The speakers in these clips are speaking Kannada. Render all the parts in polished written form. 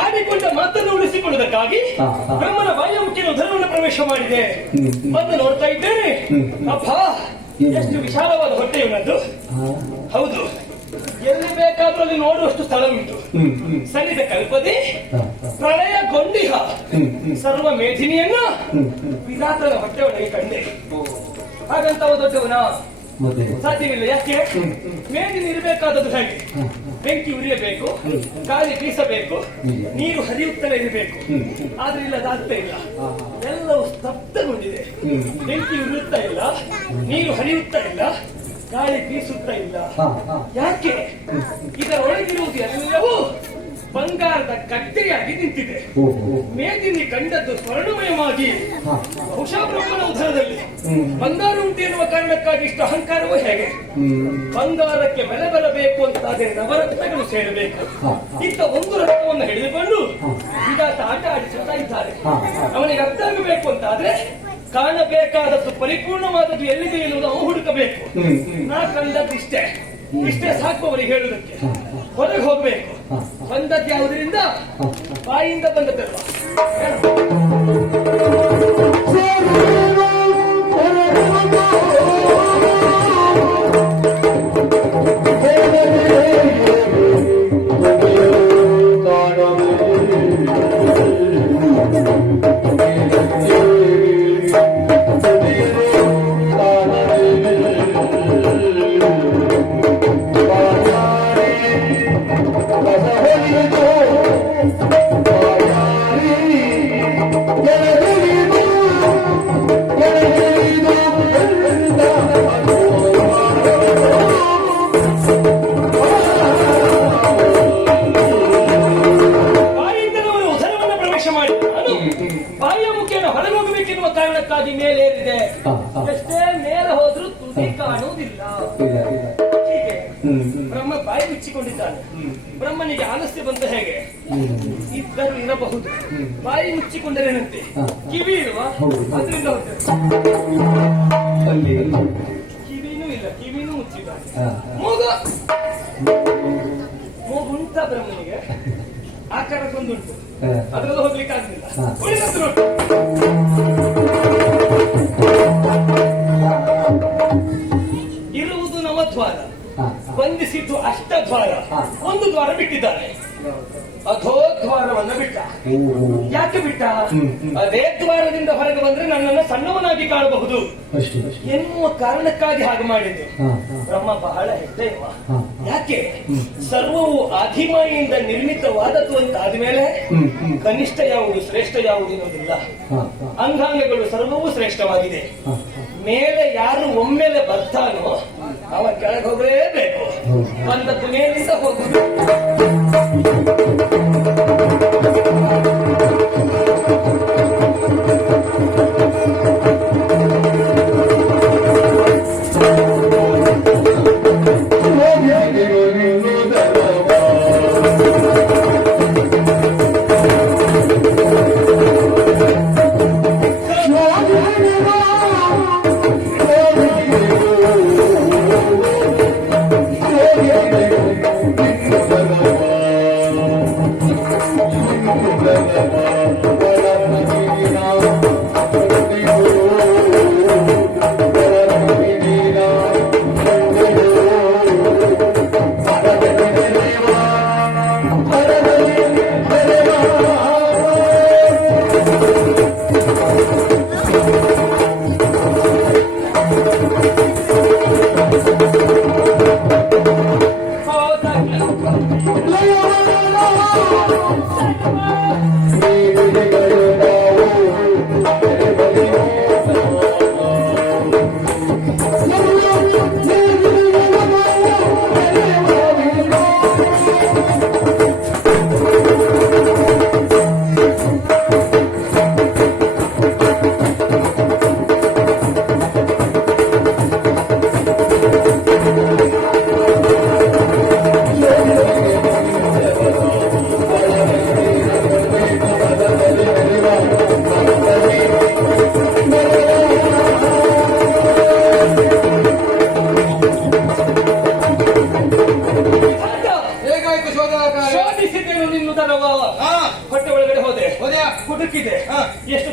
ಆಡಿಕೊಂಡ ಮಾತನ್ನು ಉಳಿಸಿಕೊಳ್ಳುವುದಕ್ಕಾಗಿ ಬ್ರಹ್ಮನ ಬಾಯಿಯ ಮುಖ್ಯ ಉದರವನ್ನು ಪ್ರವೇಶ ಮಾಡಿದೆ. ಬಂದು ನೋಡ್ತಾ ಇದ್ದೇನೆ, ಅಪ್ಪ ಎಷ್ಟು ವಿಶಾಲವಾದ ಹೊಟ್ಟೆ ಇವನದ್ದು. ಹೌದು, ಎಲ್ಲಿ ಬೇಕಾದ್ರೂ ಅಲ್ಲಿ ನೋಡುವಷ್ಟು ಸ್ಥಳವುಂಟು. ಸರಿದ ಕಲ್ಪದೆ ಪ್ರಳಯ ಗೊಂಡಿಹ ಸರ್ವ ಮೇಧಿನಿಯನ್ನ ವಿಧಾತನ ಹೊಟ್ಟೆ ಒಳಗೆ ಕಂಡೆ. ಹಾಗಂತ ದೊಡ್ಡವನ ಸಾಧ್ಯವಿಲ್ಲ. ಯಾಕೆ? ಮೇದಿನ ಇರಬೇಕಾದದ್ದು ಹಾಗೆ, ಬೆಂಕಿ ಉರಿಯಬೇಕು, ಗಾಳಿ ಬೀಸಬೇಕು, ನೀರು ಹರಿಯುತ್ತಲೇ ಇರಬೇಕು. ಆದ್ರೆ ಇಲ್ಲದಾಗ್ತಾ ಇಲ್ಲ, ಎಲ್ಲವೂ ಸ್ತಬ್ಧಗೊಂಡಿದೆ. ಬೆಂಕಿ ಉರಿಯುತ್ತಾ ಇಲ್ಲ, ನೀರು ಹರಿಯುತ್ತಾ ಇಲ್ಲ, ಗಾಳಿ ಬೀಸುತ್ತಾ ಇಲ್ಲ. ಯಾಕೆ? ಇದರ ಒಳಗಿರುವುದು ಎಲ್ಲವೂ ಬಂಗಾರದ ಕಟ್ಟೆಯಾಗಿ ನಿಂತಿದೆ. ಮೇದಿನಿ ಕಂಡದ್ದು ಸ್ವರ್ಣಮಯವಾಗಿ. ಬಹುಶಃ ಬ್ರಹ್ಮನ ಉದರದಲ್ಲಿ ಬಂಗಾರ ಉಂಟು ಎನ್ನುವ ಕಾರಣಕ್ಕಾಗಿ ಇಷ್ಟು ಅಹಂಕಾರವೂ ಹೇಗೆ? ಬಂಗಾರಕ್ಕೆ ಬೆಲೆ ಬರಬೇಕು ಅಂತಾದರೆ ನವರತ್ನಗಳು ಸೇರಬೇಕು. ಇಂಥ ಒಂದು ರತ್ನವನ್ನು ಹಿಡಿದುಕೊಂಡು ವಿಧಾತ ಆಟ ಆಡಿಸುತ್ತಾ ಇದ್ದಾರೆ. ಅವನಿಗೆ ಅರ್ಥ ಆಗಬೇಕು ಅಂತಾದ್ರೆ ಕಾಣಬೇಕಾದದ್ದು ಪರಿಪೂರ್ಣವಾದದ್ದು ಎಲ್ಲಿದೆ ಎನ್ನುವುದು ಅವನು ಹುಡುಕಬೇಕು. ನಾ ಕಂಡದ್ದಿಷ್ಟೇ, ಇಷ್ಟೇ ಸಾಕು ಅವರಿಗೆ ಹೇಳುವುದಕ್ಕೆ. ಹೊರಗೆ ಹೋಗ್ಬೇಕು. ಬಂದದ್ದು ಯಾವುದರಿಂದ? ಬಾಯಿಂದ ಬಂದದ್ದಲ್ವಾ? ಬಾಯಿಯ ಮುಖೇನ ಹೊರಗೋಗಬೇಕೆನ್ನುವ ಕಾರಣಕ್ಕಾಗಿ ಮೇಲೇರಿದೆ. ಎಷ್ಟೇ ಮೇಲೆ ಹೋದ್ರೂ ತುದಿ ಕಾಣುವುದಿಲ್ಲ. ಬ್ರಹ್ಮ ಬಾಯಿ ಮುಚ್ಚಿಕೊಂಡಿದ್ದಾನೆ. ಬ್ರಹ್ಮನಿಗೆ ಆಲಸ್ಯ ಬಂದ ಹೇಗೆ? ಇದ್ದರೂ ಇರಬಹುದು. ಬಾಯಿ ಮುಚ್ಚಿಕೊಂಡರೇನಂತೆ? ಕಿವಿ ಇಲ್ವಾ? ಅದರಿಂದ ಕಿವಿನೂ ಇಲ್ಲ, ಕಿವಿನೂ ಮುಚ್ಚಿದ್ದಾನೆ. ಮೂಗುಂಟ ಬ್ರಹ್ಮನಿಗೆ ಆಕಾರಕ್ಕೊಂದುಂಟು, ಅದರದ್ದು ಹೋಗ್ಲಿಕ್ಕೆ ಆಗಲಿಲ್ಲ. ಇರುವುದು ನವದ್ವಾರ, ಬಂಧಿಸಿದ್ದು ಅಷ್ಟದ್ವಾರ. ಒಂದು ದ್ವಾರ ಬಿಟ್ಟಿದ್ದಾನೆ, ಅಧೋದ್ವಾರವನ್ನ ಬಿಟ್ಟ. ಯಾಕೆ ಬಿಟ್ಟ? ಅದೇ ದ್ವಾರದಿಂದ ಹೊರಗೆ ಬಂದ್ರೆ ನನ್ನನ್ನು ಸಣ್ಣವನಾಗಿ ಕಾಣಬಹುದು ಎನ್ನುವ ಕಾರಣಕ್ಕಾಗಿ ಹಾಗೆ ಮಾಡಿದ್ದು. ಬ್ರಹ್ಮ ಬಹಳ ಹೆಡ್ಡೆಯವ. ಯಾಕೆ? ಸರ್ವವು ಆದಿಮಾಯಿಂದ ನಿರ್ಮಿತವಾದದ್ದು ಅಂತ ಆದ್ಮೇಲೆ ಕನಿಷ್ಠ ಯಾವುದು ಶ್ರೇಷ್ಠ ಯಾವುದು ಎನ್ನುವುದಿಲ್ಲ. ಅಂಗಾಂಗಗಳು ಸರ್ವವೂ ಶ್ರೇಷ್ಠವಾಗಿದೆ. ಮೇಲೆ ಯಾರು ಒಮ್ಮೆಲೆ ಬರ್ತಾನೋ ಅವ ಕೆಳಗೆ ಹೋಗಲೇಬೇಕು. ಬಂದದ್ದು ಮೇಲಿಂದ ಹೋಗುದು.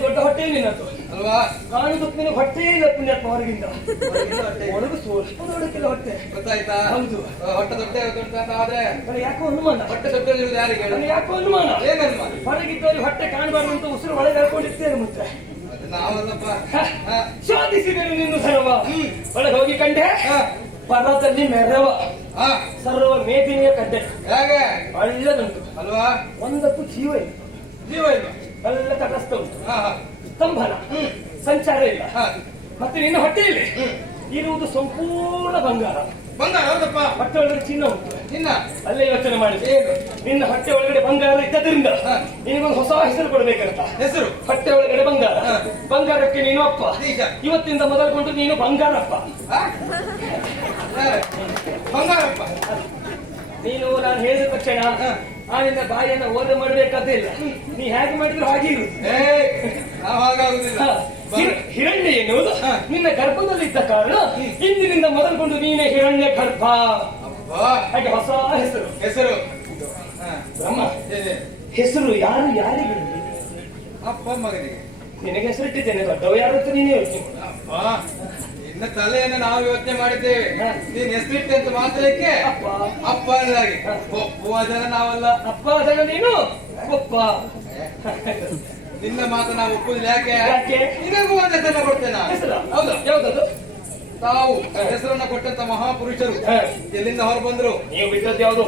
ದೊಡ್ಡ ಹೊಟ್ಟೆ ನಿನ್ನದು ಅಲ್ವಾ? ಕಾಣುದು ನಿನಗೆ ಹೊಟ್ಟೆ ಇಲ್ಲ ಪುಣ್ಯಾತ್ಮ ಹೊರಗಿಂದ ಒಳಗು ಸ್ವಲ್ಪ ದೊಡ್ಡಕ್ಕಿಲ್ಲ ಹೊಟ್ಟೆ. ಗೊತ್ತಾಯ್ತಾ? ಹೌದು. ಹೊಟ್ಟೆ ದೊಡ್ಡ ಆದ್ರೆ ಯಾಕೋ ಅನುಮಾನ. ಹೊಟ್ಟೆ ದೊಡ್ಡ ಯಾರಿಗೆ ಯಾಕೋ ಅನುಮಾನ. ಏನನುಮಾನ? ಹೊರಗಿದ್ದವ್ರಿಗೆ ಹೊಟ್ಟೆ ಕಾಣಬಾರ್ದು ಅಂತ ಉಸಿರು ಒಳಗೆ ಹಾಕೊಂಡಿರ್ತೇನೆ ಮತ್ತೆ ನಾವಲ್ಲಪ್ಪ. ಶೋಧಿಸಿದ್ದೇನೆ ನಿನ್ನ ಸರ್ವ. ಒಳಗೆ ಹೋಗಿ ಕಂಡೆ ಪರದಲ್ಲಿ ಮೆರವ ಸರ್ವ ಮೇದಿನಿಯ ಕಡ್ಡೆ ಹೇಗೆ ಒಳ್ಳೆದುಂಟು ಅಲ್ವಾ? ಒಂದಕ್ಕೂ ಜೀವ ಇಲ್ಲ. ಜೀವ ಇಲ್ಲ. ಎಲ್ಲ ತಟಸ್ಥ ಉಂಟು. ಸ್ತಂಭನ ಸಂಚಾರ ಇಲ್ಲ. ಮತ್ತೆ ನಿನ್ನ ಹೊಟ್ಟೆಯಲ್ಲಿ ಇರುವುದು ಸಂಪೂರ್ಣ ಬಂಗಾರ. ಬಂಗಾರ ಹೌದಪ್ಪ. ಹೊಟ್ಟೆ ಒಳಗಡೆ ಚಿನ್ನ ಉಂಟು. ಚಿನ್ನ ಅಲ್ಲೇ ಯೋಚನೆ ಮಾಡಿದೆ. ನಿನ್ನ ಹೊಟ್ಟೆ ಒಳಗಡೆ ಬಂಗಾರ ಇದ್ದದ್ರಿಂದ ನಿನಗೊಂದು ಹೊಸ ಹೆಸರು ಕೊಡ್ಬೇಕಂತ. ಹೆಸರು? ಹೊಟ್ಟೆ ಒಳಗಡೆ ಬಂಗಾರ. ಬಂಗಾರಕ್ಕೆ ನೀನು ಅಪ್ಪ. ಇವತ್ತಿಂದ ಮೊದಲುಕೊಂಡು ನೀನು ಬಂಗಾರಪ್ಪ. ಬಂಗಾರಪ್ಪ ನೀನು ನಾನು ಹೇಳಿದ ತಕ್ಷಣ ಆ ನಿನ್ನ ಬಾಯಿಯನ್ನು ಓದೆ ಮಾಡಬೇಕಾದ್ದೇ ಇಲ್ಲ. ನೀ ಹೇಗೆ ಮಾಡಿದ್ರು ಹಾಗೆ ಇರುವುದು. ಹಾಗಾಗುದಿಲ್ಲ. ಹಿರಣ್ಯ ಎನ್ನುವುದು ನಿನ್ನ ಗರ್ಭದಲ್ಲಿದ್ದ ಕಾರಣ ಇಂದಿನಿಂದ ಮೊದಲುಕೊಂಡು ನೀನೇ ಹಿರಣ್ಯ ಗರ್ಭ. ಹಾಗೆ ಹೊಸ ಹೆಸರು. ಹೆಸರು ಬ್ರಹ್ಮ. ಹೆಸರು ಯಾರು ಯಾರಿಗೆ ಅಪ್ಪ ಮಗನಿಗೆ. ನಿನಗೆ ಹೆಸರಿಟ್ಟಿದ್ದೇನೆ ದೊಡ್ಡವ ಯಾರು ಅಂತ ನೀನೇ ಯೋಚನೆ ಇನ್ನ ತಲೆಯನ್ನು ನಾವು ಯೋಚನೆ ಮಾಡಿದ್ದೇವೆ. ನೀನ್ ಹೆಸರಿಟ್ಟೆ ಅಂತ ಮಾತ್ರಕ್ಕೆ ಅಪ್ಪ ಅನ್ನಲಾಗಿ. ಒಪ್ಪು ಅದನ್ನ ನಾವಲ್ಲ. ಅಪ್ಪ ಅದನ್ನ ನೀನು ಒಪ್ಪ. ನಿನ್ನ ಮಾತು ನಾವು ಒಪ್ಪುದಿಲ್ಲ. ಯಾಕೆ? ಯಾಕೆ? ನಿನಗೂ ಒಂದು ಹೆಸರನ್ನ ಕೊಡ್ತೇನೆ. ಹೌದು. ಯಾವ್ದದು? ತಾವು ಹೆಸರನ್ನ ಕೊಟ್ಟಂತ ಮಹಾಪುರುಷರು ಎಲ್ಲಿಂದ ಹೊರ ಬಂದ್ರು? ನೀವು ಬಿಟ್ಟದ್ದು ಯಾವುದು?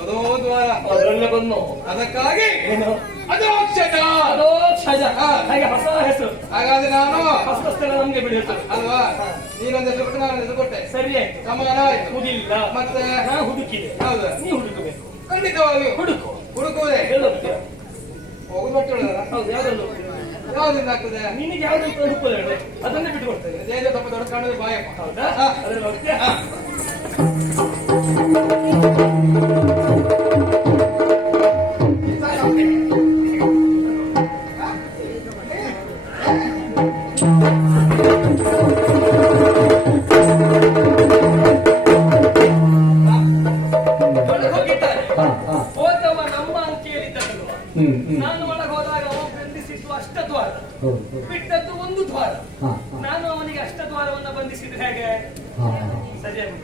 ಅದೋ ದ್ವಾರ. ಅದರಲ್ಲೇ ಬಂದು ಅದಕ್ಕಾಗಿ ಏನು ಅದೋ ಕ್ಷಜ. ಹಾಗೆ ಹೊಸ ಹೆಸರು. ಹಾಗಾದ್ರೆ ನಾನು ಹೊಸದೆಲ್ಲ ನಮ್ಗೆ ಬಿಡುತ್ತದೆ ಅಲ್ವಾ? ನೀನೊಂದು ಹೆಸರು ಕೊಟ್ಟು ನಾನು ಹೆಸರು ಕೊಟ್ಟೆ. ಸರಿ ಆಯ್ತು. ಸಮಾನ ಆಯ್ತು. ಮುಗಿಲ್ಲ. ಮತ್ತೆ ನಾ ಹುಡುಕಿದೆ. ಹೌದಾ? ನೀ ಹುಡುಕಬೇಕು. ಖಂಡಿತವಾಗಿ ಹುಡುಕು. ಹುಡುಕುವುದೇ ಹೇಳೋದು ಹೋಗುದು ಬರ್ತೇಳಲ್ಲ. ಹೌದು. ಯಾವ್ದನ್ನು ಯಾವ್ದಿಂದ ಆಗ್ತದೆ? ನಿನಗೆ ಯಾವ್ದಂತ ಹುಡುಕೋದು ಹೇಳು. ಅದನ್ನೇ ಬಿಟ್ಟು ಕೊಡ್ತೇನೆ. ದೇಶ ಸ್ವಲ್ಪ ದೊಡ್ಡ ಕಾಣೋದು ಬಾಯಪ್ಪ. ಹೌದಾ? ಅದ್ರಲ್ಲಿ ಹೋಗ್ತೀಯಾ? ಹೋದವ ನಮ್ಮ ಅಂಕೆಯಲ್ಲಿದ್ದಲ್ವ. ನಾನು ಒಳಗೆ ಹೋದಾಗ ಅವ ಬಂಧಿಸಿದ್ದು ಅಷ್ಟದ್ವಾರ, ಬಿಟ್ಟದ್ದು ಒಂದು ದ್ವಾರ. ನಾನು ಅವನಿಗೆ ಅಷ್ಟದ್ವಾರವನ್ನ ಬಂಧಿಸಿದ್ರೆ ಹೇಗೆ? ಸರಿಯಾಗಿ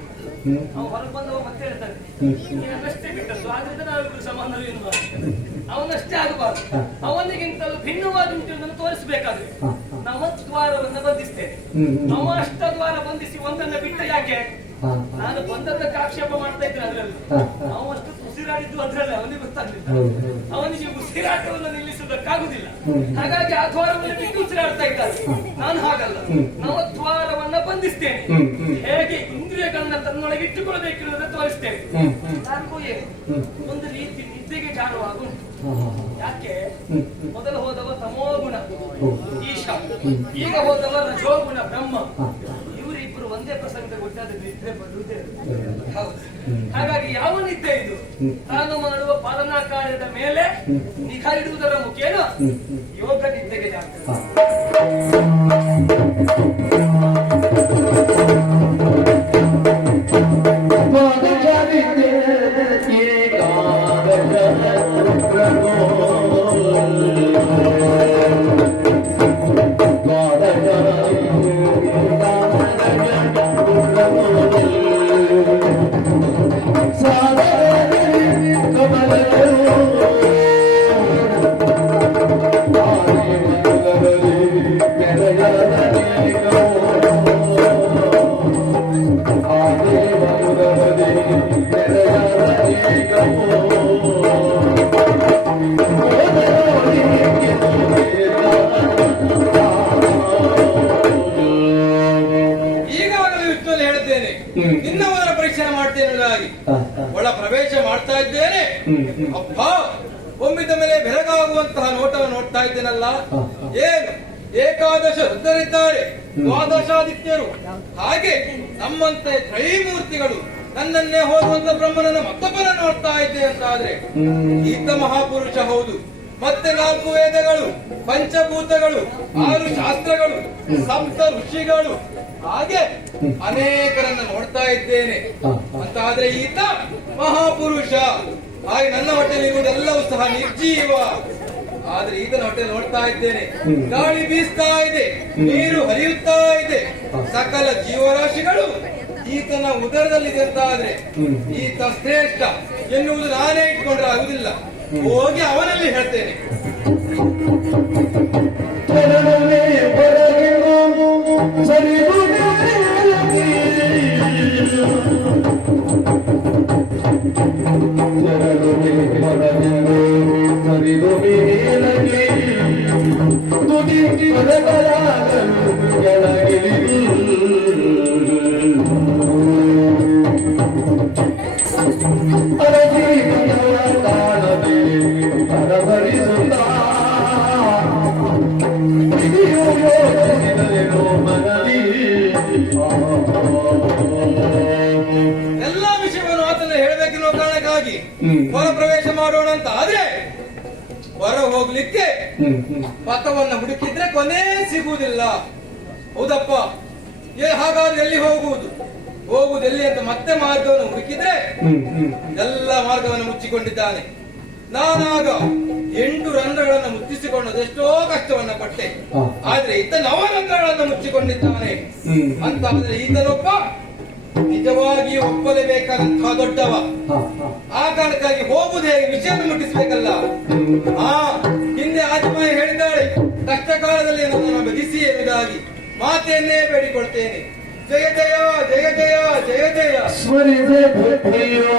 ಅವನು ಹೊರಗೆ ಬಂದವ ಮತ್ತೆ ಹೇಳ್ತಾನೆ ನೀನನ್ನಷ್ಟೇ ಬಿಟ್ಟದ್ದು, ಆದ್ರಿಂದ ನಾವಿಬ್ರು ಸಮಾನರು ಎನ್ನುವ. ಅವನಷ್ಟೇ ಆಗಬಾರ್ದು, ಅವನಿಗಿಂತಲೂ ಭಿನ್ನವಾದ ಉಂಟು ತೋರಿಸಬೇಕಾದ್ರೆ ನವದ್ವಾರವನ್ನ ಬಂಧಿಸ್ತೇನೆ. ನವ ಅಷ್ಟದ್ವಾರ ಬಂಧಿಸಿ ಒಂದನ್ನ ಬಿಟ್ಟ ಯಾಕೆ? ನಾನು ಬಂದದ್ದಕ್ಕೆ ಆಕ್ಷೇಪ ಮಾಡ್ತಾ ಇದ್ದೇನೆ. ಅದ್ರಲ್ಲಿ ನಾವು ಅಷ್ಟು ಉಸಿರಾಡಿದ್ದು ಅದ್ರಲ್ಲಿ ಅವನಿಗೆ ಗೊತ್ತಾಗ್ಲಿಲ್ಲ. ಅವನಿಗೆ ಉಸಿರಾಟವನ್ನು ನಿಲ್ಲಿಸುವುದಕ್ಕಾಗುದಿಲ್ಲ. ಹಾಗಾಗಿ ಆ ದ್ವಾರವನ್ನು ಬಿಟ್ಟು ಉಸಿರಾಡ್ತಾ ಇದ್ದಾರೆ. ನಾನು ಹಾಗಲ್ಲ, ನವದ್ವಾರವನ್ನ ಬಂಧಿಸ್ತೇನೆ. ಹೇಗೆ ಇಂದ್ರಿಯಗಳನ್ನ ತನ್ನೊಳಗೆ ಇಟ್ಟುಕೊಳ್ಳಬೇಕಿರುವುದನ್ನು ತೋರಿಸ್ತೇನೆ. ಯಾರಿಗೂ ಏನು ಒಂದು ರೀತಿ ನಿದ್ದೆಗೆ ಜಾರುವಾಗ ಯಾಕೆ? ಮೊದಲು ಹೋದವ ತಮೋಗುಣ ಈಶ, ಈಗ ಹೋದವ ರಜೋಗುಣ ಬ್ರಹ್ಮ. ಇವರಿಬ್ಬರು ಒಂದೇ ಪ್ರಸಂಗದ ಗೊತ್ತಾದ್ರೆ ನಿದ್ರೆ ಬರುವುದೇ. ಹೌದು. ಹಾಗಾಗಿ ಯಾವ ನಿದ್ದೆ ಇದು? ತಾನು ಮಾಡುವ ಪಾಲನಾ ಕಾರ್ಯದ ಮೇಲೆ ನಿಗಾ ಇಡುವುದರ ಮುಖೇನ ಯೋಗ ನಿದ್ದೆಗೆ ಜಾಗ್ತದೆ. ನಿನ್ನವರ ಪರೀಕ್ಷೆ ಮಾಡ್ತೇನೆ. ಒಳ ಪ್ರವೇಶ ಮಾಡ್ತಾ ಇದ್ದೇನೆ. ಅಪ್ಪ ಒಮ್ಮಿದ ಮೇಲೆ ಬೆರಗಾಗುವಂತಹ ನೋಟವನ್ನು ನೋಡ್ತಾ ಇದ್ದೇನಲ್ಲ. ಏನು ಏಕಾದಶ ರುದ್ರರಿದ್ದಾರೆ, ದ್ವಾದಶಾದಿತ್ಯರು, ಹಾಗೆ ನಮ್ಮಂತೆ ತ್ರೈಮೂರ್ತಿಗಳು ನನ್ನನ್ನೇ ಹೋಗುವಂತ ಬ್ರಹ್ಮನನ್ನ ಮತ್ತೊಬ್ಬನ ನೋಡ್ತಾ ಇದ್ದೆ ಅಂತಾದ್ರೆ ಈತ ಮಹಾಪುರುಷ ಹೌದು. ಮತ್ತೆ 4 ವೇದಗಳು, ಪಂಚಭೂತಗಳು, 6 ಶಾಸ್ತ್ರಗಳು, ಸಪ್ತ ಋಷಿಗಳು, ಹಾಗೆ ಅನೇಕರನ್ನ ನೋಡ್ತಾ ಇದ್ದೇನೆ ಅಂತಾದ್ರೆ ಈತ ಮಹಾಪುರುಷ. ಹಾಗೆ ನನ್ನ ಹೊಟ್ಟೆಯಲ್ಲಿ ಇರುವುದೆಲ್ಲವೂ ಸಹ ನಿರ್ಜೀವ. ಆದ್ರೆ ಈತನ ಹೊಟ್ಟೆ ನೋಡ್ತಾ ಇದ್ದೇನೆ, ಗಾಳಿ ಬೀಸ್ತಾ ಇದೆ, ನೀರು ಹರಿಯುತ್ತಾ ಇದೆ, ಸಕಲ ಜೀವರಾಶಿಗಳು ಈತನ ಉದರದಲ್ಲಿದೆ ಅಂತ ಆದ್ರೆ ಈತ ಶ್ರೇಷ್ಠ ಎನ್ನುವುದು ನಾನೇ ಇಟ್ಕೊಂಡ್ರೆ ಆಗುದಿಲ್ಲ. ಹೋಗಿ ಅವನಲ್ಲಿ ಹೇಳ್ತೇನೆ. ಎಲ್ಲಾ ವಿಷಯವನ್ನು ಆತನ ಹೇಳಬೇಕೆನ್ನುವ ಕಾರಣಕ್ಕಾಗಿ ಹೊರ ಪ್ರವೇಶ ಮಾಡೋಣ ಅಂತ ಆದ್ರೆ ಹೊರ ಹೋಗ್ಲಿಕ್ಕೆ ಪಥವನ್ನ ಹುಡುಕಿದ್ರೆ ಕೊನೆ ಸಿಗುವುದಿಲ್ಲ. ಹೌದಪ್ಪ, ಹಾಗಾದ್ರೆ ಎಲ್ಲಿ ಹೋಗುವುದು ಎಲ್ಲಿ ಅಂತ ಮತ್ತೆ ಮಾರ್ಗವನ್ನು ಹುಡುಕಿದ್ರೆ ಎಲ್ಲ ಮಾರ್ಗವನ್ನು ಮುಚ್ಚಿಕೊಂಡಿದ್ದಾನೆ. ನಾನಾಗ 8 ರಂಧ್ರಗಳನ್ನು ಮುಚ್ಚಿಸಿಕೊಂಡದೆಷ್ಟೋ ಕಷ್ಟವನ್ನ ಪಟ್ಟೆ, ಆದ್ರೆ ಈತ 9 ರಂಧ್ರಗಳನ್ನು ಮುಚ್ಚಿಕೊಂಡಿದ್ದಾನೆ ಅಂತ ಆದ್ರೆ ಈತನೊಬ್ಬ ನಿಜವಾಗಿ ಒಪ್ಪಲೇಬೇಕಾದಂತಹ ದೊಡ್ಡವ. ಆ ಕಾರಣಕ್ಕಾಗಿ ಹೋಗುವುದು ಹೇಗೆ, ವಿಷಯವನ್ನು ಮುಟ್ಟಿಸಬೇಕಲ್ಲ. ಹಿಂದೆ ಆತ್ಮಯ ಹೇಳಿದ್ದಾಳೆ, ಕಷ್ಟ ಕಾಲದಲ್ಲಿ ನನ್ನನ್ನು ಬದಿಸಿ ಎನ್ನುವುದಾಗಿ ಮಾತೆಯನ್ನೇ ಬೇಡಿಕೊಳ್ತೇನೆ. ಜಯ ಜಯ ಜಯ ಜಯ ಜಯ ಜಯ. ಸ್ಮರಿಸೆ ಭಕ್ತಿಯೋ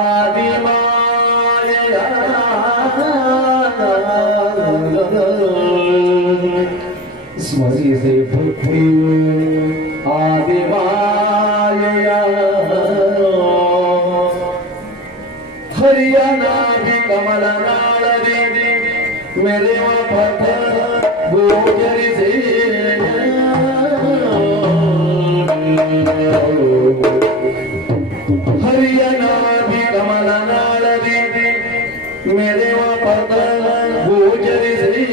ಆದಿಮಾಯ ಸ್ಮರಿಸೆ ಭಕ್ತಿಯೋ ಆದಿಮಾಯ ಹರಿಯನಾಭಿ ಕಮಲನಾಳದಿ ಮೆರೆವ ಪಥ ಗೋಚರಿಸಿ ಹರಿಯನಾಭಿ ಕಮಲನಾಳದಿ ಮೆರೆವ ಪಥ ಗೋಚರಿಸಿ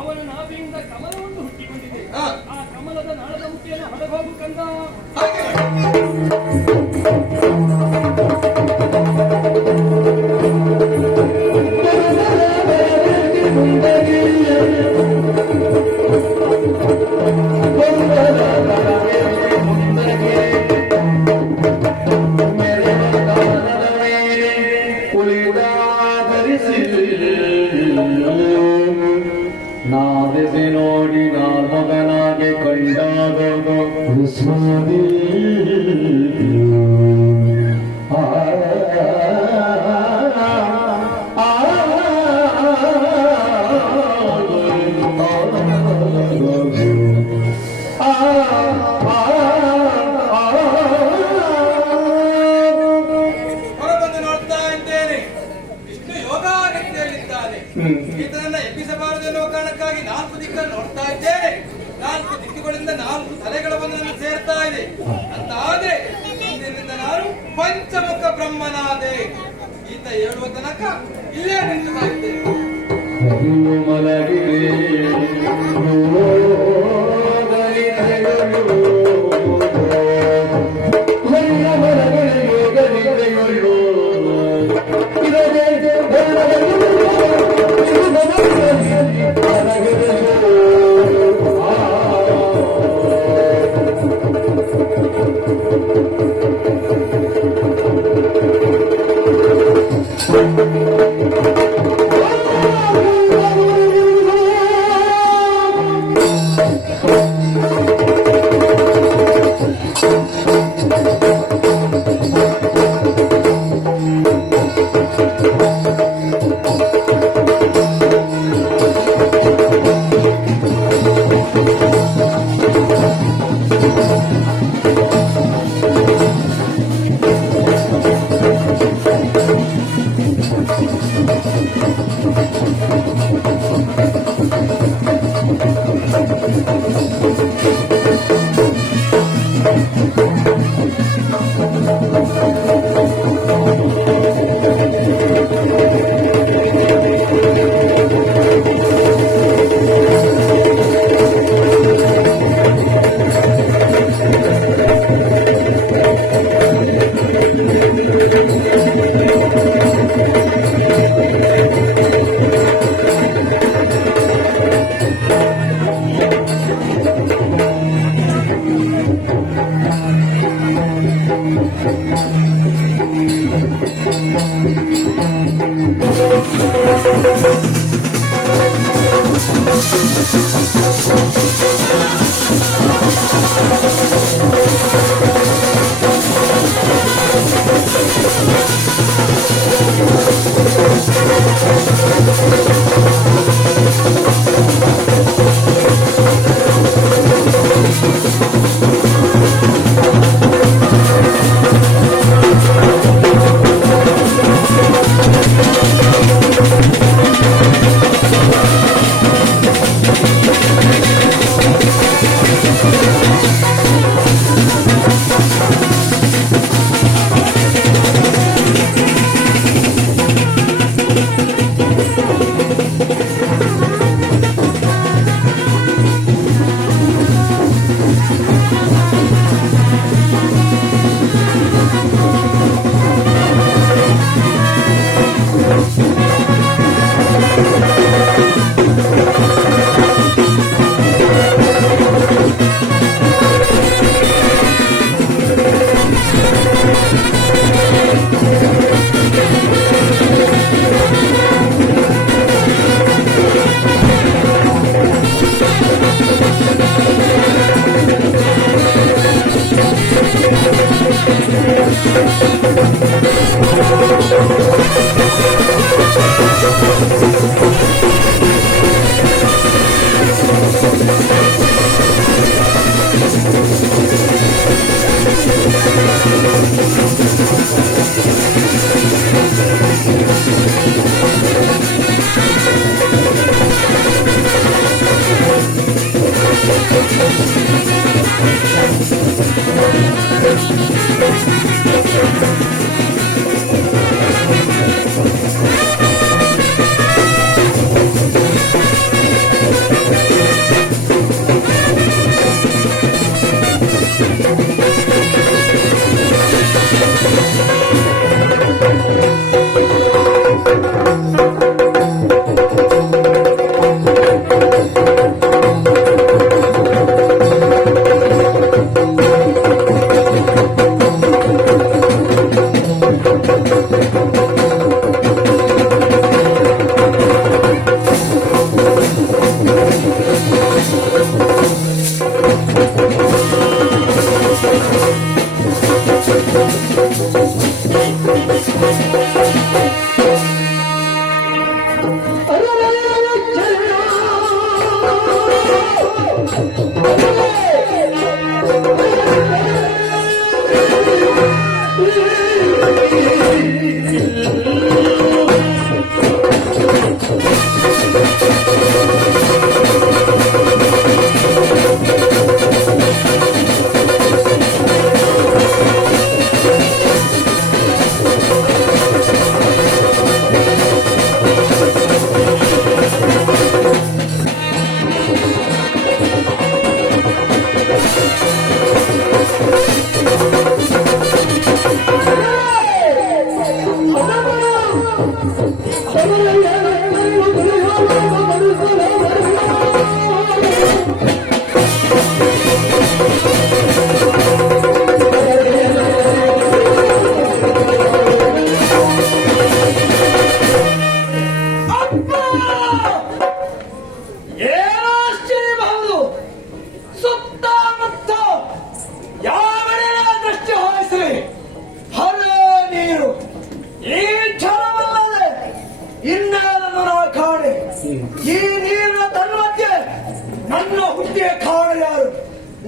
ಅವನ ನಾಭಿಯಿಂದ ಕಮಲವನ್ನು ಹುಟ್ಟಿಕೊಂಡಿದೆ. ಆ ಕಮಲದ ನಾಳದ ಮುಖಿಯನ್ನು ಹೊರಗೋಗು ಕಂದ. ನಾದಿಸಿ ನೋಡಿ ನಾಲ್ಮಗನಾಗೆ ಕಂಡಾಗ ವಿಸ್ಮದಿ ಹೊರಬಂದು ನೋಡ್ತಾ ಇದ್ದೇನೆ, ವಿಷ್ಣು ಯೋಗ ರೀತಿಯಲ್ಲಿದ್ದಾನೆ. ಈತನನ್ನ ಎಬ್ಬಿಸಬಾರದು ಎನ್ನುವ ಕಾರಣಕ್ಕಾಗಿ 4 ದಿಕ್ಕನ್ನು ನೋಡ್ತಾ ಇದ್ದೇನೆ. 4 ದಿಕ್ಕುಗಳಿಂದ 4 ತಲೆಗಳ ಬಂದು ನನ್ನ ಸೇರ್ತಾ ಇದೆ ಅಂತ ಆದ್ರೆ ಇಂದಿನಿಂದ ನಾನು ಪಂಚಮುಖ ಬ್ರಹ್ಮನಾದೆ. ಈತ ಹೇಳುವ ತನಕ ಇಲ್ಲೇ ನಿಂತು ಇದ್ದೇನೆ. ಮಲಗಿರೆ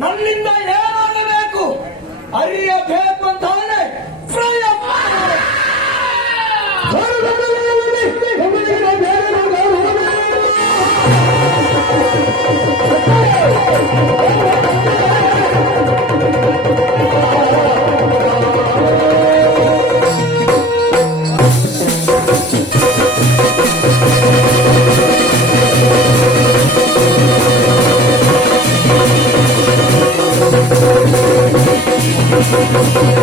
ನನ್ನಿಂದ ಏನಾಗಬೇಕು ಅರಿಯಬೇಕು ಅಂತಾನೆ ಪ್ರಯತ್ನ. Thank you.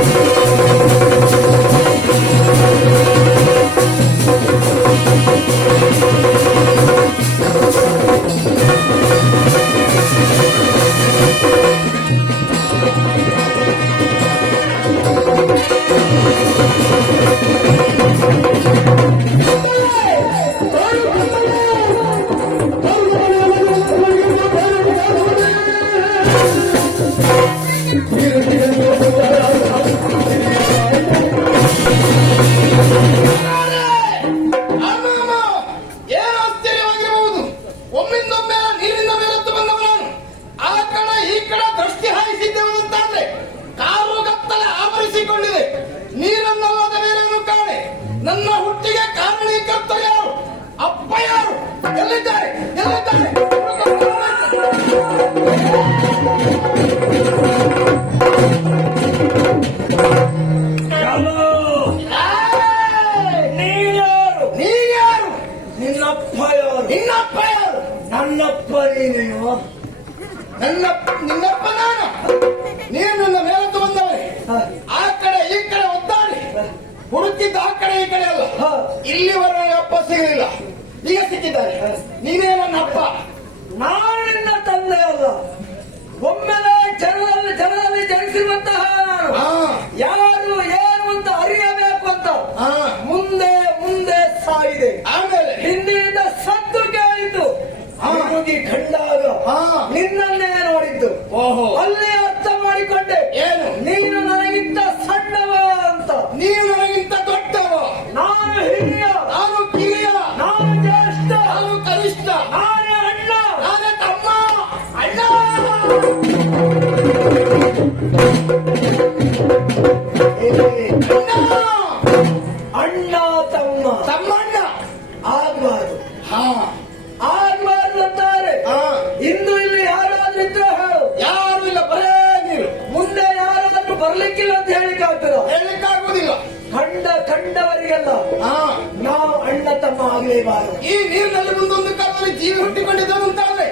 ಯಾರು? ನಿನ್ನಪ್ಪ ಯಾರು? ನನ್ನಪ್ಪ ನೀನೇನು? ನಿನ್ನಪ್ಪ ನಾನು. ನೀನು ನನ್ನ ಮೇಲೆ ಬಂದವನೇ. ಆ ಕಡೆ ಈ ಕಡೆ ಒದ್ದಾಡಿ ಹುಡುಕಿದ್ದ ಆ ಕಡೆ ಈ ಕಡೆ ಅಲ್ಲ. ಇಲ್ಲಿವರೆಗೆ ಅಪ್ಪ ಸಿಗಲಿಲ್ಲ, ಈಗ ಸಿಕ್ಕಿದ್ದಾರೆ. ನೀನೇ ನನ್ನ ಅಪ್ಪ. ನಾನು ನಿನ್ನ ತಂದೆ ಅಲ್ಲ. ಒಮ್ಮೆಲೆ ಜನರಲ್ಲಿ ಜನಿಸಿರುವಂತಹ ನಾನು ಯಾರು ಏನು ಅಂತ ಅರಿಯಬೇಕು ಅಂತ ಮುಂದೆ ಮುಂದೆ ಸಾಗಿದೆ. ಆಮೇಲೆ ಹಿಂದಿನಿಂದ ಸದ್ದು ಕೇಳಿದ್ದು ಹುಡುಗಿ ಕಂಡಾಗ ನಿನ್ನನ್ನೇ ನೋಡಿದ್ದು. ಓಹೋ, ಅಲ್ಲಿ ಅರ್ಥ ಮಾಡಿಕೊಂಡೆ ಏನು? ನೀನು ನನಗಿಂತ ಸಣ್ಣವ ಅಂತ. ನೀನು ನನಗಿಂತ ದೊಡ್ಡವ. ನಾನು ಹಿರಿಯ, ನಾನು ಕಿರಿಯ, ನಾನು ಜ್ಯೇಷ್ಠ, ನಾನು ಕನಿಷ್ಠ, ನಾನೇ ಅಣ್ಣ, ನಾನೇ ತಮ್ಮ. ಅಣ್ಣ ಅಣ್ಣ ತಮ್ಮ ತಮ್ಮಣ್ಣ ಆಗಬಾರದು. ಹಾ ಆಗಬಾರದು ಅಂತಾರೆ. ಇಂದು ಇಲ್ಲಿ ಯಾರಾದ್ರೂ ಇದ್ರೆ ಹೇಳು. ಯಾರು ಇಲ್ಲ, ಬರೇ ನೀರು. ಮುಂದೆ ಯಾರಾದ್ರೂ ಬರ್ಲಿಕ್ಕಿಲ್ಲ ಅಂತ ಹೇಳಿಕ್ಕಾಗ್ತದ? ಹೇಳಲಿಕ್ಕಾಗುವುದಿಲ್ಲ. ಕಂಡವರಿಗೆಲ್ಲ ನಾವು ಅಣ್ಣ ತಮ್ಮ ಆಗಲೇಬಾರದು. ಈ ನೀರಿನಲ್ಲಿ ಮುಂದೊಂದು ಕಾಲದಲ್ಲಿ ಜೀವಿ ಹುಟ್ಟಿಕೊಂಡಿದ್ದನು ಅಂತಾದ್ರೆ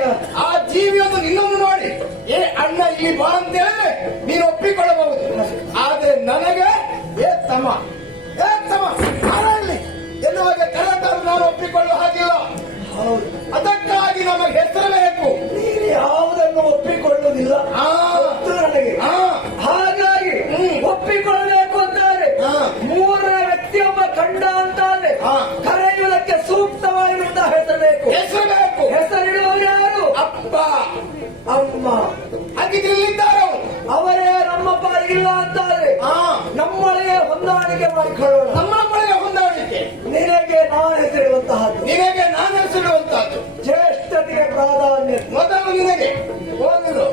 ಆ ಜೀವಿಯನ್ನು ನಿನ್ನನ್ನು ನೋಡಿ ಅಣ್ಣ ಇಲ್ಲಿ ಬಾ ಅಂತ ಹೇಳಿದ್ರೆ ನೀನು ಒಪ್ಪಿಕೊಳ್ಳಬಹುದು. ಆದ್ರೆ ನನಗೆ ತಮ್ಮ ಇಲ್ಲಿ ಎನ್ನುವಾಗ ಕರೆದಾದ್ರೂ ನಾನು ಒಪ್ಪಿಕೊಳ್ಳುವ ಹಾಗಿಲ್ಲ. ಹೌದು, ಅದಕ್ಕಾಗಿ ನಮಗೆ ಹೆಸರು ಬೇಕು. ನೀನು ಯಾವುದನ್ನು ಒಪ್ಪಿಕೊಳ್ಳುವುದಿಲ್ಲ ನನಗೆ. ಹಾಗಾಗಿ ಒಪ್ಪಿಕೊಳ್ಳಬೇಕು ಅಂತಾರೆ. ಮೂರನೇ ವ್ಯಕ್ತಿಯೊಬ್ಬ ಕಂಡ ಅಂತಾದ್ರೆ ಕರೆಯುವುದಕ್ಕೆ ಸೂಕ್ತವಾಗಿರುವಂತಹ ಹೆಸರು ಬೇಕು. ಹೆಸರಿಡುವವರು ಯಾರು? ಅಪ್ಪ ಅಮ್ಮ. ಹಾಗಿದ್ರಿಲ್ಲಿದ್ದಾರೆ ಅವರೇ ನಮ್ಮ ಪಾಲಿಗಿಲ್ಲ ಅಂತಾರೆ. ನಮ್ಮೊಳಗೆ ಹೊಂದಾಣಿಕೆ ಮಾಡಿಕೊಳ್ಳೋಣ. ನಮ್ಮ ಬಳಿಯ ಹೊಂದಾಣಿಕೆ. ನಿನಗೆ ನಾನು ಹೆಸರಿಡುವಂತಹದ್ದು, ನಿನಗೆ ನಾನು ಹೆಸರಿಡುವಂತಹದ್ದು. ಜ್ಯೇಷ್ಠತೆಗೆ ಪ್ರಾಧಾನ್ಯ. ಮೊದಲು ನಿನಗೆ ಓದಿರು.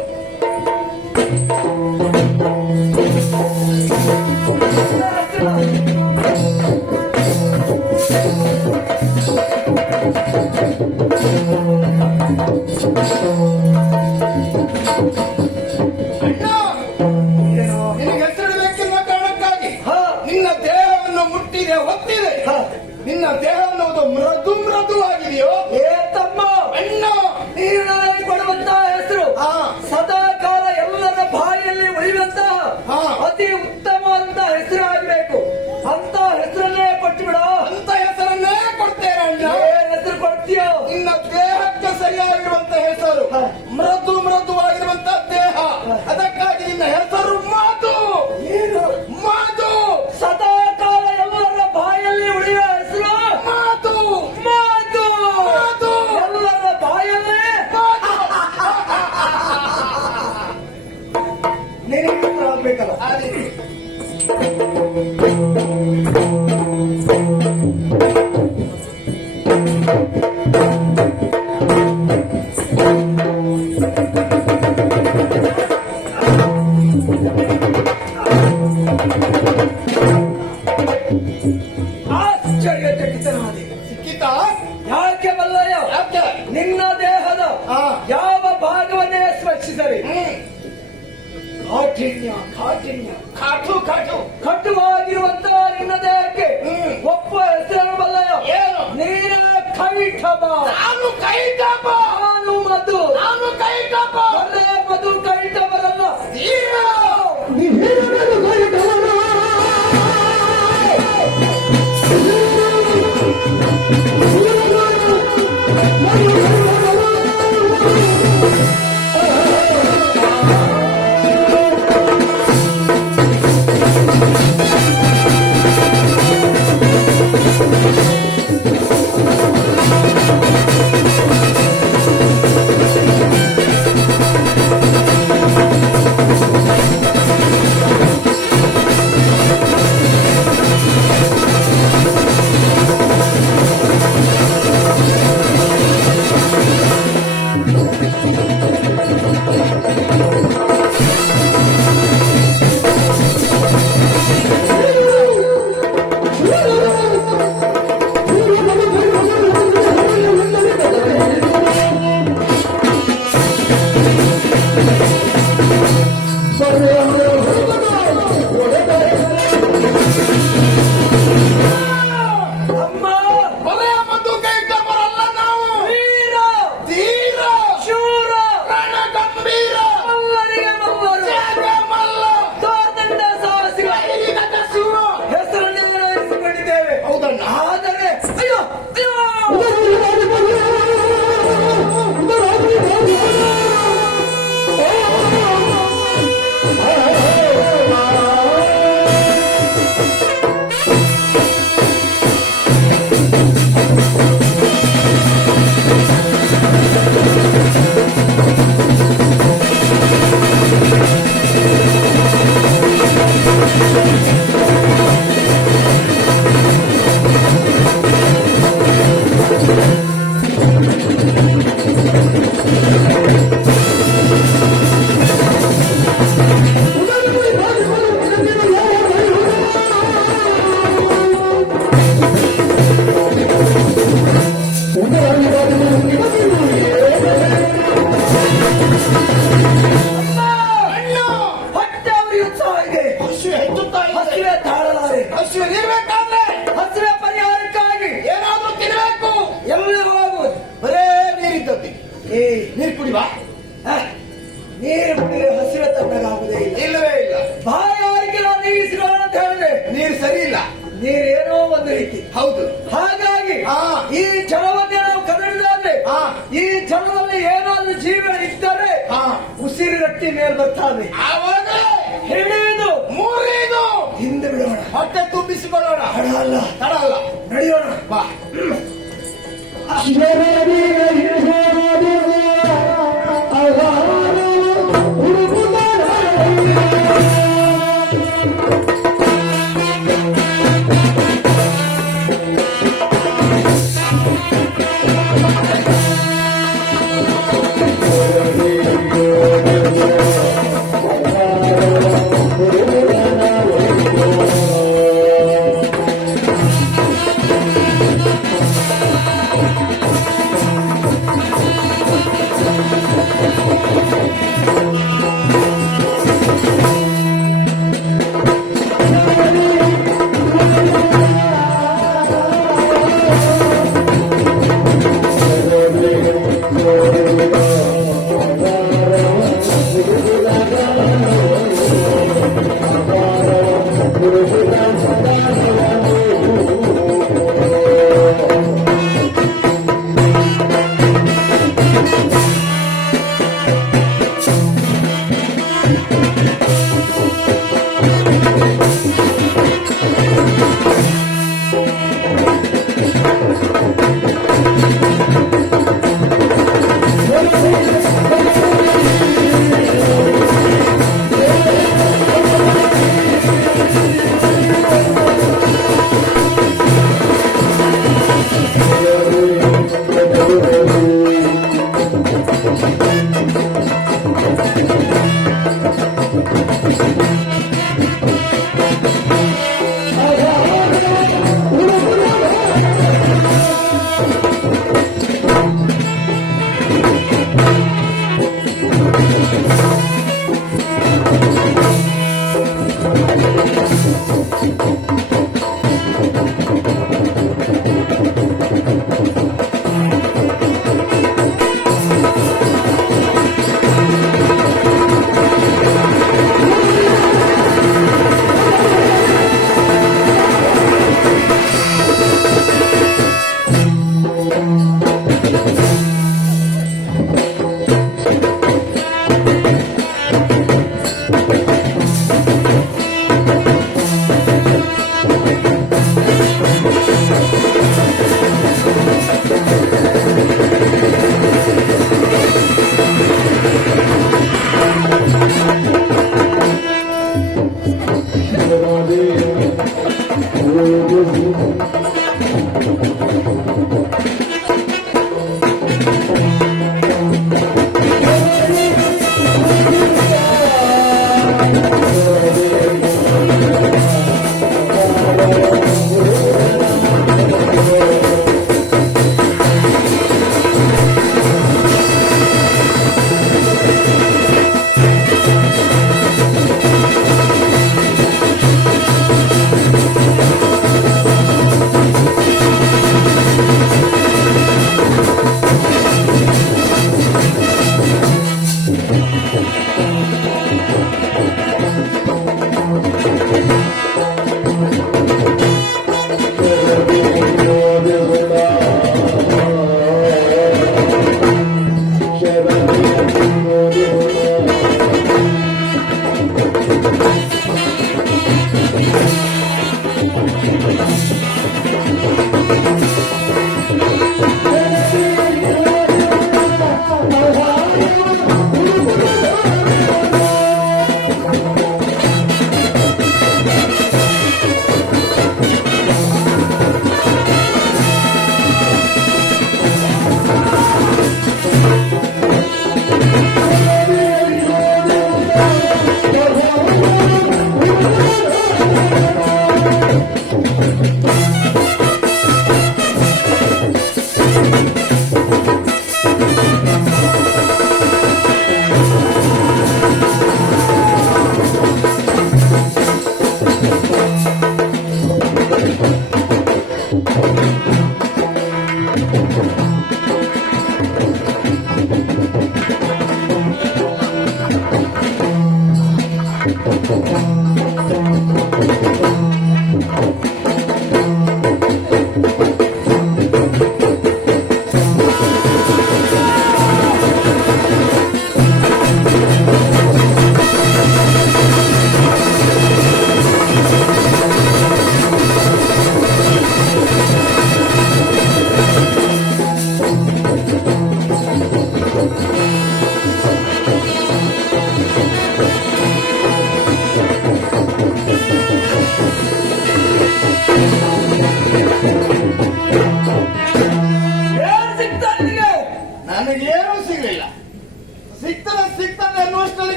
ನಿನಗೆ ಹೆಸರಿಡಬೇಕೆನ್ನುವ ಕಾರಣಕ್ಕಾಗಿ ನಿನ್ನ ದೇಹವನ್ನು ಮುಟ್ಟಿದೆ, ಹೊತ್ತಿದೆ. ನಿನ್ನ ದೇಹ ಅನ್ನೋದು ಮೃದುವಾಗಿದೆಯೋ? ತಮ್ಮ ಅಣ್ಣ, ನೀನು ನನಗೆ ಕೊಡುವಂತಹ ಹೆಸರು ಸದಾ ಕಾಲ ಎಲ್ಲರ ಬಾಯಿಯಲ್ಲಿ ಉಳಿಯುವಂತಹ ಅತಿ ಉತ್ತಮವಾದಂತಹ ಹೆಸರು ಆಗಬೇಕು. ಅಂತ ಹೆಸರನ್ನೇ ಕೊಟ್ಟುಬಿಡ. ಅಂತ ಹೆಸರನ್ನೇ ಕೊಡ್ತೇನೆ ಅಣ್ಣ. ಏನ್ ಹೆಸರು ಕೊಡ್ತೀಯೋ? ನಿನ್ನ ದೇಹಕ್ಕೆ ಸರಿಯಾಗಿರುವಂತ ಹೆಸರು, ಮೃದುವಾಗಿರುವಂತ ದೇಹ. ಅದಕ್ಕಾಗಿ ನಿನ್ನ ಹೆಸರು ಮಾತು. ಏನು ಮಾತು. ಸದಾ ಕಾಲ ಎಲ್ಲರ ಬಾಯಲ್ಲಿ ಉಳಿಯುವ ಹೆಸರು ಮಾತು. ಮಾತು. ಮಾತು. ಎಲ್ಲರ ಬಾಯಲ್ಲೇ ನಿನಗೆ ಆಗ್ಬೇಕಲ್ಲ. ಆಶ್ಚರ್ಯಚಕಿತನಾದೆ. ಸಿಕ್ಕಿತ? ಯಾಕೆ ಬಲ್ಲಯ್ಯ? ಯಾಕೆ? ನಿನ್ನ ದೇಹದ ಯಾವ ಭಾಗವನ್ನೇ ಸ್ಪರ್ಶಿಸಲಿ ಕಾಠಿಣ್ಯ ಕಟುವಾಗಿರುವಂತಹ ನಿನ್ನ ದೇಹಕ್ಕೆ ಒಪ್ಪುವ ಹೆಸರು ಬಲ್ಲಯ್ಯ. ಏನು? ನೀನ ಕೈಟಬ. ನಾನು ಕೈಟಬ. ನಾನು ಮಧು. ನಾನು ಕೈಟಬ. ಮಧು ಕೈಟಬರಲ್ಲ. ಹೊಟ್ಟೆ ಅವರಿಗೆ ಉತ್ಸಾಹ ಇದೆ. ಹಸಿವೆ ಹೆಚ್ಚುತ್ತಾ ಇದೆ. ಹಸಿವೆ ತಾಳಲಾರೆ. ಹಸಿವೆ ನೀರ್ಬೇಕಾದ್ರೆ ಹಸಿವೆ ಪರಿಹಾರಕ್ಕಾಗಿ ಏನಾದ್ರೂ ತಿನ್ನಬೇಕು. ಎಲ್ಲಿ ಹೋಗುವುದು ಬರೇ ನೀರಿದ್ದದ್ದು. ನೀರು ಕುಡಿವಾ. ನೀರು ಕುಡಿದ್ರೆ ಹಸಿವೆ ತಣ್ಣಗಾಗುವುದೇ ಇಲ್ಲ. ಇಲ್ಲವೇ ಇಲ್ಲ. ಬಾಯಾರಿಕೆ ನೀರಿಸಿರೋಣ ಅಂತ ಹೇಳಿದ್ರೆ ನೀರು ಸರಿ ಇಲ್ಲ. ನೀರೇನೋ ಒಂದು ರೀತಿ. ಹೌದು. ಹಾಗಾಗಿ ಈ ಜಲವನ್ನೇ ನಾವು ಕದಡಿದಾದ್ರೆ ಈ ಜಲದಲ್ಲಿ ಏನಾದ್ರೂ ಜೀವ ಇದ್ದರೆ ಉಸಿರು ರಟ್ಟಿ ಮೇಲೆ ಬರ್ತಾವೆ. ಆವಾಗ ಹಿಡಿದು ಮೂರಿದು ಹಿಂದೆ ಬಿಡೋಣ. ಹೊಟ್ಟೆ ತುಂಬಿಸಿಕೊಳ್ಳೋಣ. ತಡ ಅಲ್ಲ ನಡೆಯೋಣ. ಬಾ.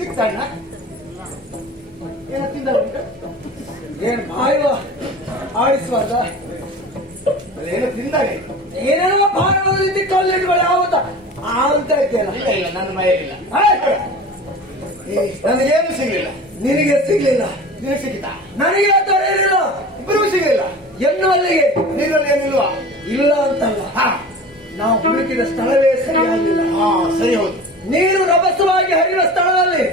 ಸಿಗ್ತಾಣ ಏನ ತಿಂದ ಏನ್ ಬಾಯುವ ಆಡಿಸುವಾಗ ಏನೋ ತಿಂದಾಗೆ ಏನೇನೋ ಬಾಯುವ ರೀತಿ ಕಲ್ಲಿಡುಗಳು ಯಾವತ್ತ ಅಂತ ಇದ್ದೇನೆ. ಇಲ್ಲ ಇಲ್ಲ ನನ್ನ ಮೈಲಿಲ್ಲ ನನಗೇನು ಸಿಗ್ಲಿಲ್ಲ. ನಿನಗೆ ಸಿಗ್ಲಿಲ್ಲ, ನಿನಗೆ ಸಿಕ್ಕಿತಾ? ನನಗೆ ದೊರೆಯಲಿಲ್ಲ, ಇಬ್ಬರಿಗೂ ಸಿಗಲಿಲ್ಲ. ಎನ್ನುವಲ್ಲಿಗೆ ನೀರಲ್ಲಿ ಏನಿಲ್ವಾ? ಇಲ್ಲ ಅಂತಲ್ಲ, ನಾವು ಹುಡುಕಿದ ಸ್ಥಳವೇ ಸರಿಯಾಗಿಲ್ಲ. ಸರಿ ಹೌದು. ನೀರು ರಭಸವಾಗಿ ಹರಿಯುವ ಸ್ಥಳದಲ್ಲಿ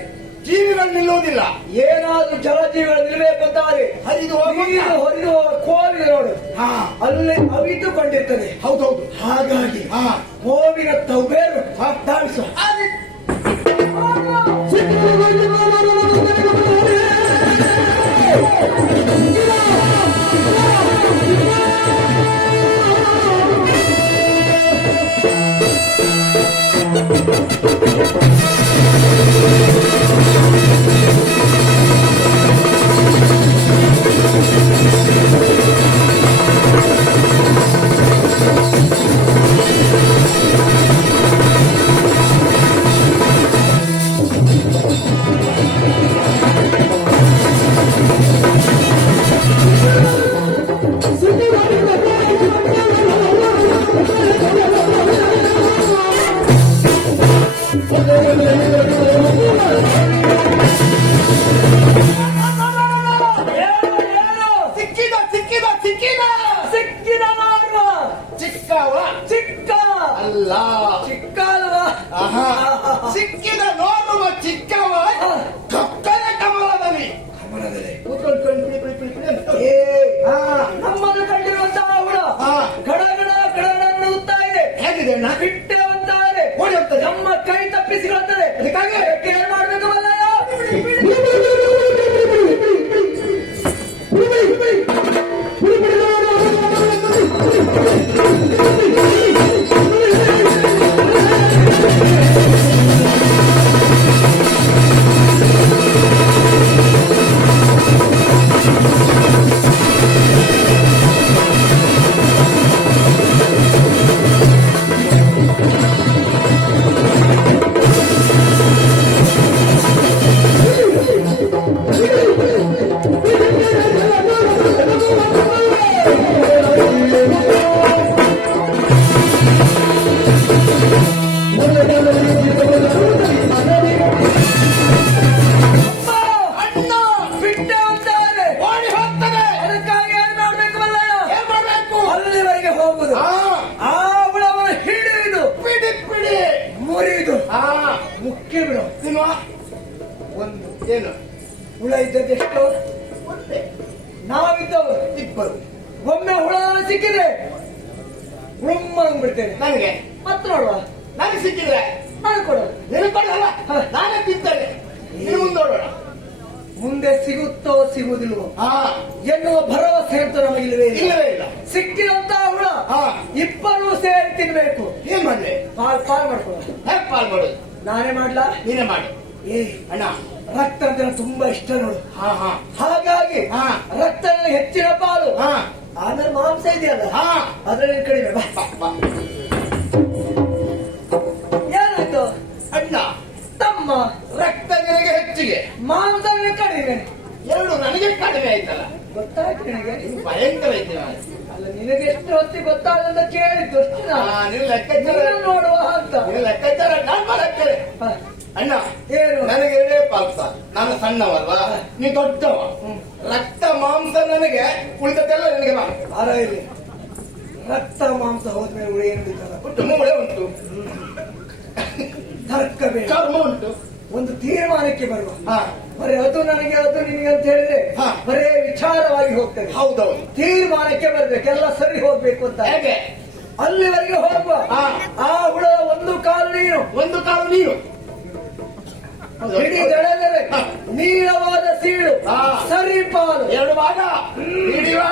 ಜೀವಿಗಳು ನಿಲ್ಲುವುದಿಲ್ಲ. ಏನಾದ್ರೂ ಜಲಜೀವಿಗಳು ನಿಲ್ಲಬೇಕು ಅಂತಾದ್ರೆ ಹರಿದು ನೀರು ಹೊರಿದು ಕೋವಿನ ನೋಡು ಅಲ್ಲೇ ಅವಿತುಕೊಂಡಿರ್ತದೆ. ಹೌದೌದು. ಹಾಗಾಗಿ ಕೋವಿನ ತವ್ಬೇರು ಧಾವಿಸುವ ಸಿಕ್ಕಿದ ನೋಡುವ ಚಿಕ್ಕವ ಕಪ್ಪನ ಕಮಲದಲ್ಲಿ ನಮ್ಮನ್ನು ಕಂಡಿರುವಂತಹ ಹುಳ ಗಡ ಗಡ ಗಡ ನಡುತ್ತಾ ಇದೆ. ಹೇಗಿದೆ ಅಣ್ಣ? ಬಿಟ್ಟೆ ಅಂತಾರೆ ಓಡಿ ಹೋಗ್ತದೆ, ನಮ್ಮ ಕೈ ತಪ್ಪಿಸಿಕೊಳ್ಳುತ್ತದೆ. ಅದಕ್ಕಾಗಿ ಏನ್ ಮಾಡ್ಬೇಕು ಅಲ್ಲ ಮುಖ್ಯ ಬಿಡು. ಒಂದು ಏನು ಹುಳ ಇದ್ದದ್ದೆಷ್ಟು? ಒಂದೇ. ನಾವಿದ್ದವು ಇಬ್ಬರು. ಒಮ್ಮೆ ಹುಳ ಸಿಕ್ಕಿದ್ರೆ ಹುಳುಮ್ಮ ಅಂದ್ಬಿಡ್ತೇನೆ. ನನಗೆ ಮತ್ತೆ ನೋಡುವ, ನನಗೆ ಸಿಕ್ಕಿದ್ರೆ ನಾನು ಕೊಡೋದು, ನಿನಗೆ ಕೊಡಲ್ಲ. ನಾನೇ ತಿಂತೇನೆ. ನೀನು ಮುಂದೋಡೋಣ. ಮುಂದೆ ಸಿಗುತ್ತೋ ಸಿಗುವುದಿಲ್ವೋ ಹಾ ಎನ್ನುವ ಭರವಸೆ ಅಂತೂ ನಮಗಿಲ್ವೇ ಇಲ್ಲ. ಇಲ್ಲವೇ ಇಲ್ಲ. ಸಿಕ್ಕಿದಂತ ಹುಳ ಇಬ್ಬರು ಸೇರಿ ತಿನ್ಬೇಕು. ಏನ್ ಮಾಡ್ಲಿ? ಪಾಲ್ ಮಾಡ್ಕೊಳ್ಳೋದು. ಹೇಗೆ ಪಾಲ್ ಮಾಡೋದು? ನಾನೇ ಮಾಡ್ಲಾ? ನೀನೇ ಮಾಡಿ. ಅಣ್ಣ, ರಕ್ತ ಅಂದ್ರೆ ತುಂಬಾ ಇಷ್ಟ ನೋಡು. ಹಾ ಹಾಗಾಗಿ ರಕ್ತದಲ್ಲಿ ಹೆಚ್ಚಿನ ಪಾಲು. ಹಾ ಆಮೇಲೆ ಮಾಂಸ ಇದೆಯಲ್ಲ, ಅದ್ರಲ್ಲಿ ಕಡಿಮೆ. ಬಾ. ಏನಾಯ್ತು? ಅಣ್ಣ, ತಮ್ಮ ರಕ್ತ ನಿನಗೆ ಹೆಚ್ಚಿಗೆ, ಮಾಂಸ ಕಡಿಮೆ. ಎರಡು ನನಗೆ ಕಡಿಮೆ ಆಯ್ತಲ್ಲ. ಗೊತ್ತಾಯ್ತು ನಿನಗೆ? ಇದು ಭಯಂಕರ ಐತೆ. ಅಲ್ಲ, ನಿನಗೆ ಎಷ್ಟು ಹೊತ್ತಿ ಗೊತ್ತಾಗಲ್ಲ ಕೇಳಿದ್ದು ಅಷ್ಟು. ನೀವು ಲೆಕ್ಕಾಚಾರ ನೋಡುವ ಅಂತ. ನೀವು ಲೆಕ್ಕಾಚಾರ ನಾನು ಮಾಡಕ್ಕೆ. ಅಣ್ಣ, ಏನು? ನನಗೆ ಎರಡೇ ಪಾಲ್ಸ. ನಾನು ಸಣ್ಣವಲ್ವಾ, ನೀ ದೊಡ್ಡವ. ರಕ್ತ ಮಾಂಸ ನನಗೆ, ಉಳಿದದ್ದೆಲ್ಲ ನನಗೆ ಆರ ಇಲ್ಲಿ ರಕ್ತ ಮಾಂಸ ಹೋದ್ಮೇಲೆ ಉಳಿ ಏನು ಉಂಟು. ಮೂಳೆ ಉಂಟು, ತರ್ಕ ಬೇಡ, ಚರ್ಮ ಉಂಟು. ಒಂದು ತೀರ್ಮಾನಕ್ಕೆ ಬರುವ. ಬರೀ ಅದು ನನಗೆ ಅದು ನಿನಗೆ ಅಂತ ಹೇಳಿದ್ರೆ ಬರೇ ವಿಚಾರವಾಗಿ ಹೋಗ್ತದೆ. ಹೌದೌದು. ತೀರ್ಮಾನಕ್ಕೆ ಬರ್ಬೇಕು, ಎಲ್ಲ ಸರಿ ಹೋಗ್ಬೇಕು ಅಂತ. ಹೇಗೆ? ಅಲ್ಲಿವರೆಗೆ ಹೋಗುವ. ಆ ಹುಳ ಒಂದು ಕಾಲು ನೀನು, ಒಂದು ಕಾಲು ನೀನು. ಹಿಡಿ ದಡದರೆ ನೀಳವಾದ ಸೀಳು, ಸರಿ ಪಾಲು. ಎರಡು ಭಾಗ ಹಿಡಿಯುವ.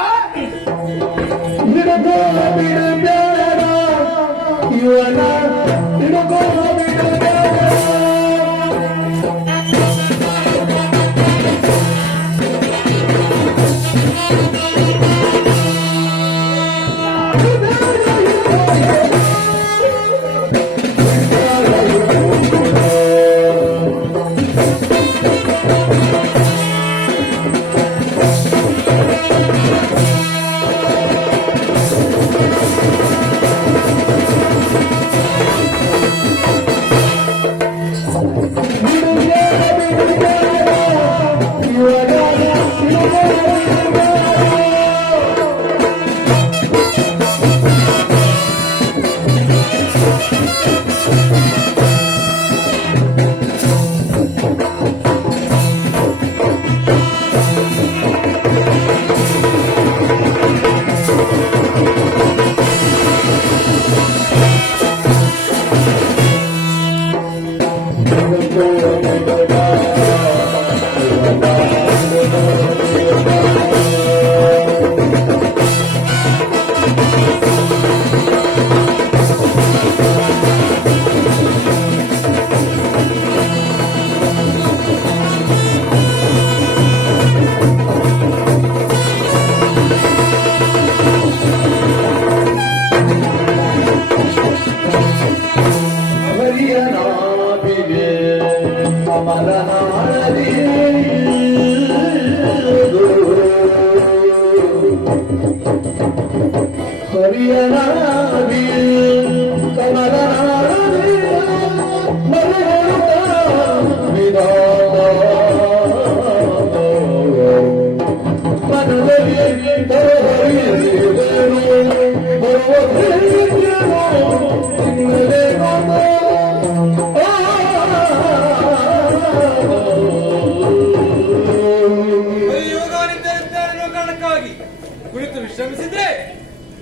ಕುಳಿತು ವಿಶ್ರಮಿಸಿದ್ರೆ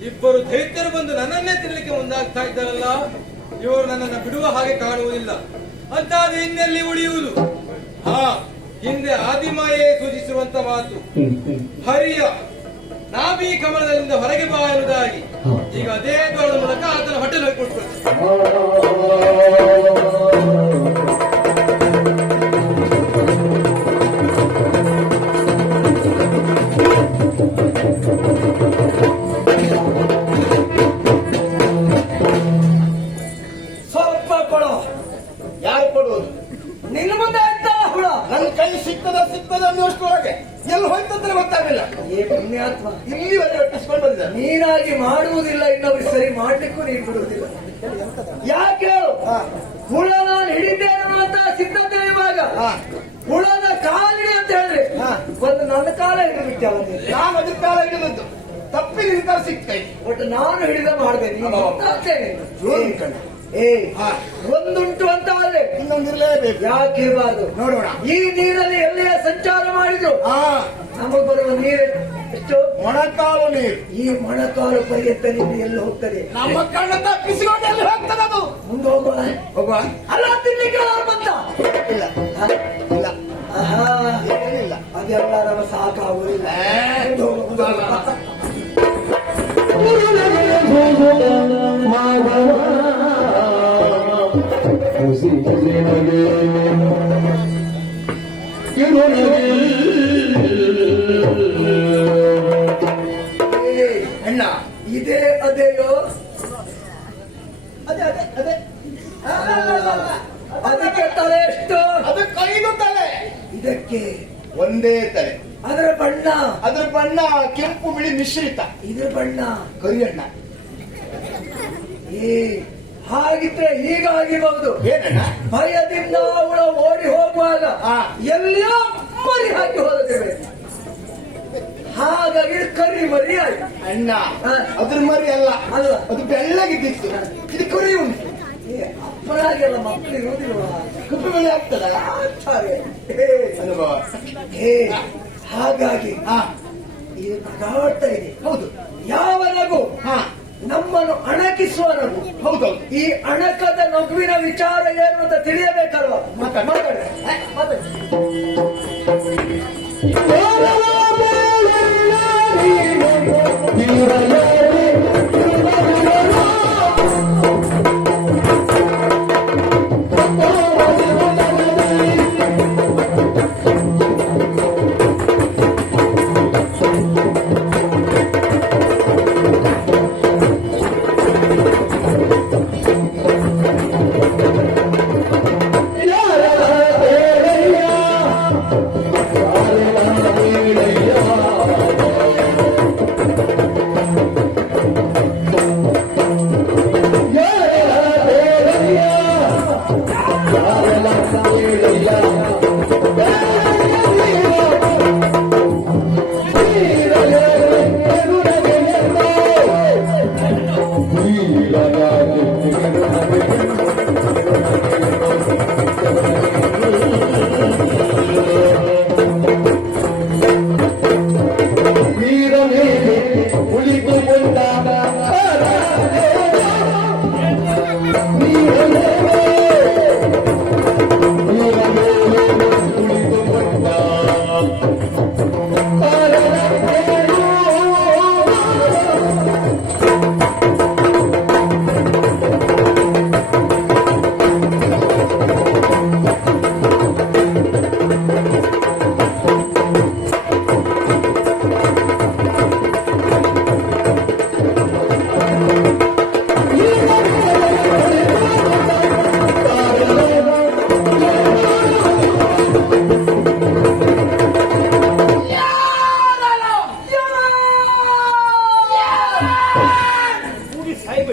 ಇಬ್ಬರು ದೈತ್ಯರು ಬಂದು ನನ್ನನ್ನೇ ತಿನ್ನಲಿಕ್ಕೆ ಮುಂದಾಗ್ತಾ ಇದ್ದಾರಲ್ಲ, ಇವರು ನನ್ನನ್ನು ಬಿಡುವ ಹಾಗೆ ಕಾಣುವುದಿಲ್ಲ. ಅಂತಾದ್ರೆ ಇನ್ನೆಲ್ಲಿ ಉಳಿಯುವುದು? ಹಿಂದೆ ಆದಿಮಾಯೇ ಸೂಚಿಸಿರುವಂತ ಮಾತು, ಹರಿಯ ನಾಭಿ ಕಮಲದಿಂದ ಹೊರಗೆ ಬಾ ಎನ್ನುವುದಾಗಿ. ಈಗ ಅದೇ ದ್ವಾರದ ಮೂಲಕ ಆತನ ಹೊಟ್ಟೆಲ್ ಹೋಗಿ ಸ್ವಲ್ಪ ಕೊಡು. ಯಾರು ಕೊಡುವುದು? ನಿನ್ನ ಮುಂದೆ ಆಗ್ತಾವ ಹುಳ. ನನ್ನ ಕೈ ಸಿಗ್ತದ ಅನ್ನೋಷ್ಟೊಳಗೆ ಎಲ್ಲಿ ಹೋಯ್ತಂದ್ರೆ ಗೊತ್ತಾಗಲಿಲ್ಲ. ಏ ಪುಣ್ಯಾತ್ಮ, ಇಲ್ಲಿವರೆಗೆ ಒಟ್ಟಿಸ್ಕೊಂಡು ಬಂದಿದ್ದ. ನೀನಾಗಿ ಮಾಡುವುದಿಲ್ಲ, ಇನ್ನೊಬ್ರು ಸರಿ ಮಾಡ್ಲಿಕ್ಕೂ ನೀನು ಬಿಡುವುದಿಲ್ಲ. ಯಾಕೆ ಹೇಳು? ಹುಳ ನಾನು ಹಿಡಿದ್ದೇನೆ ಅನ್ನುವಂತಹ ಸಿದ್ಧತೆ ಇರುವಾಗ ಹುಳದ ಕಾಲಿಗೆ ಅಂತ ಹೇಳಿದ್ರೆ ಒಂದು ನನ್ನ ಕಾಲ ಹಿಡಿದು ಬಿಟ್ಟೆ. ನಾನು ಅದಕ್ಕೆ ಕಾಲ ಹಿಡಿದದ್ದು ತಪ್ಪಿ ನಿನ್ನ ಕಾಲ ಸಿಗ್ತೈ. ಒಟ್ಟು ನಾನು ಹಿಡಿದ ಮಾಡ್ಬೇಕು. ಒಂದುಂಟು ಅಂತ ಅಲ್ಲೇ ಇನ್ನೊಂದಿರಲೇಬೇಕು. ಯಾಕೆ ಇರಬಾರ್ದು? ನೋಡೋಣ. ಈ ನೀರಲ್ಲಿ ಎಲ್ಲಿಯ ಸಂಚಾರ ಮಾಡಿದ್ರು ನಮಗೆ ಬರುವ ನೀರು ಎಷ್ಟು? ಮೊಣಕಾಲು ನೀರು. ಈ ಮೊಣಕಾಲು ಪರ್ಯಂತ ನೀರು ಎಲ್ಲಿ ಹೋಗ್ತದೆ? ನಮ್ಮ ಕಣ್ಣ ತಪ್ಪಿಸಿಕೊಂಡು ಎಲ್ಲಿ ಹೋಗ್ತದೆ ಅದು? ಮುಂದೆ ಹೋಗುವ ಅಲ್ಲ ತಿನ್ಲಿಕ್ಕೆ ಬಂತ ಇಲ್ಲ ಇಲ್ಲ. ಏನಿಲ್ಲ, ಅದೆಲ್ಲ ನಮ್ಮ ಸಾಕಾಗುವುದಿಲ್ಲ. ಅಣ್ಣ ಇದೇ ಅದೇಯೋ? ಅದೇ ಅದೇ ಅದೇ ಅದಕ್ಕೆ ತಲೆ ಎಷ್ಟು? ಅದಕ್ಕೆ 5 ತಲೆ. ಇದಕ್ಕೆ ಒಂದೇ ತಲೆ. ಅದರ ಬಣ್ಣ ಕೆಂಪು ಬಿಳಿ ಮಿಶ್ರಿತ. ಇದ್ರ ಬಣ್ಣ ಕರಿಯಣ್ಣ. ಹಾಗಿದ್ರೆ ಹೀಗಾಗಿರಬಹುದು. ಏನಣ್ಣ? ಭಯದಿಂದ ಅವಳು ಓಡಿ ಹೋಗುವಾಗ ಎಲ್ಲಿಯೋ ಮರಿ ಹಾಕಿ ಹೋಗುತ್ತೇವೆ. ಹಾಗಾಗಿ ಕರಿ ಮರಿ ಆಯ್ತು. ಅಣ್ಣ ಅದ್ರ ಮರಿ ಅಲ್ಲ, ಅದು ಬೆಳ್ಳಗಿದ್ದಿತ್ತು. ಇದು ಕರಿ ಉಂಟು. ಅಪ್ಪನಾಗೆಲ್ಲ ಮಕ್ಕಳು ಇರುವುದಿಲ್ವ? ಕಪ್ಪು ಬೆಳೆ ಆಗ್ತದ ಆಗ್ತಾರೆ ಅನುಭವ. ಹಾಗಾಗಿ ಇದು ನಗಾಡ್ತಾ ಇದೆ. ಹೌದು, ಯಾವ ನಗು? ನಮ್ಮನ್ನು ಅಣಕಿಸುವ ನಗು. ಹೌದೌದು. ಈ ಅಣಕದ ನಗುವಿನ ವಿಚಾರ ಏನು ಅಂತ ತಿಳಿಯಬೇಕಲ್ವ? ಮಾತಾಡಿ.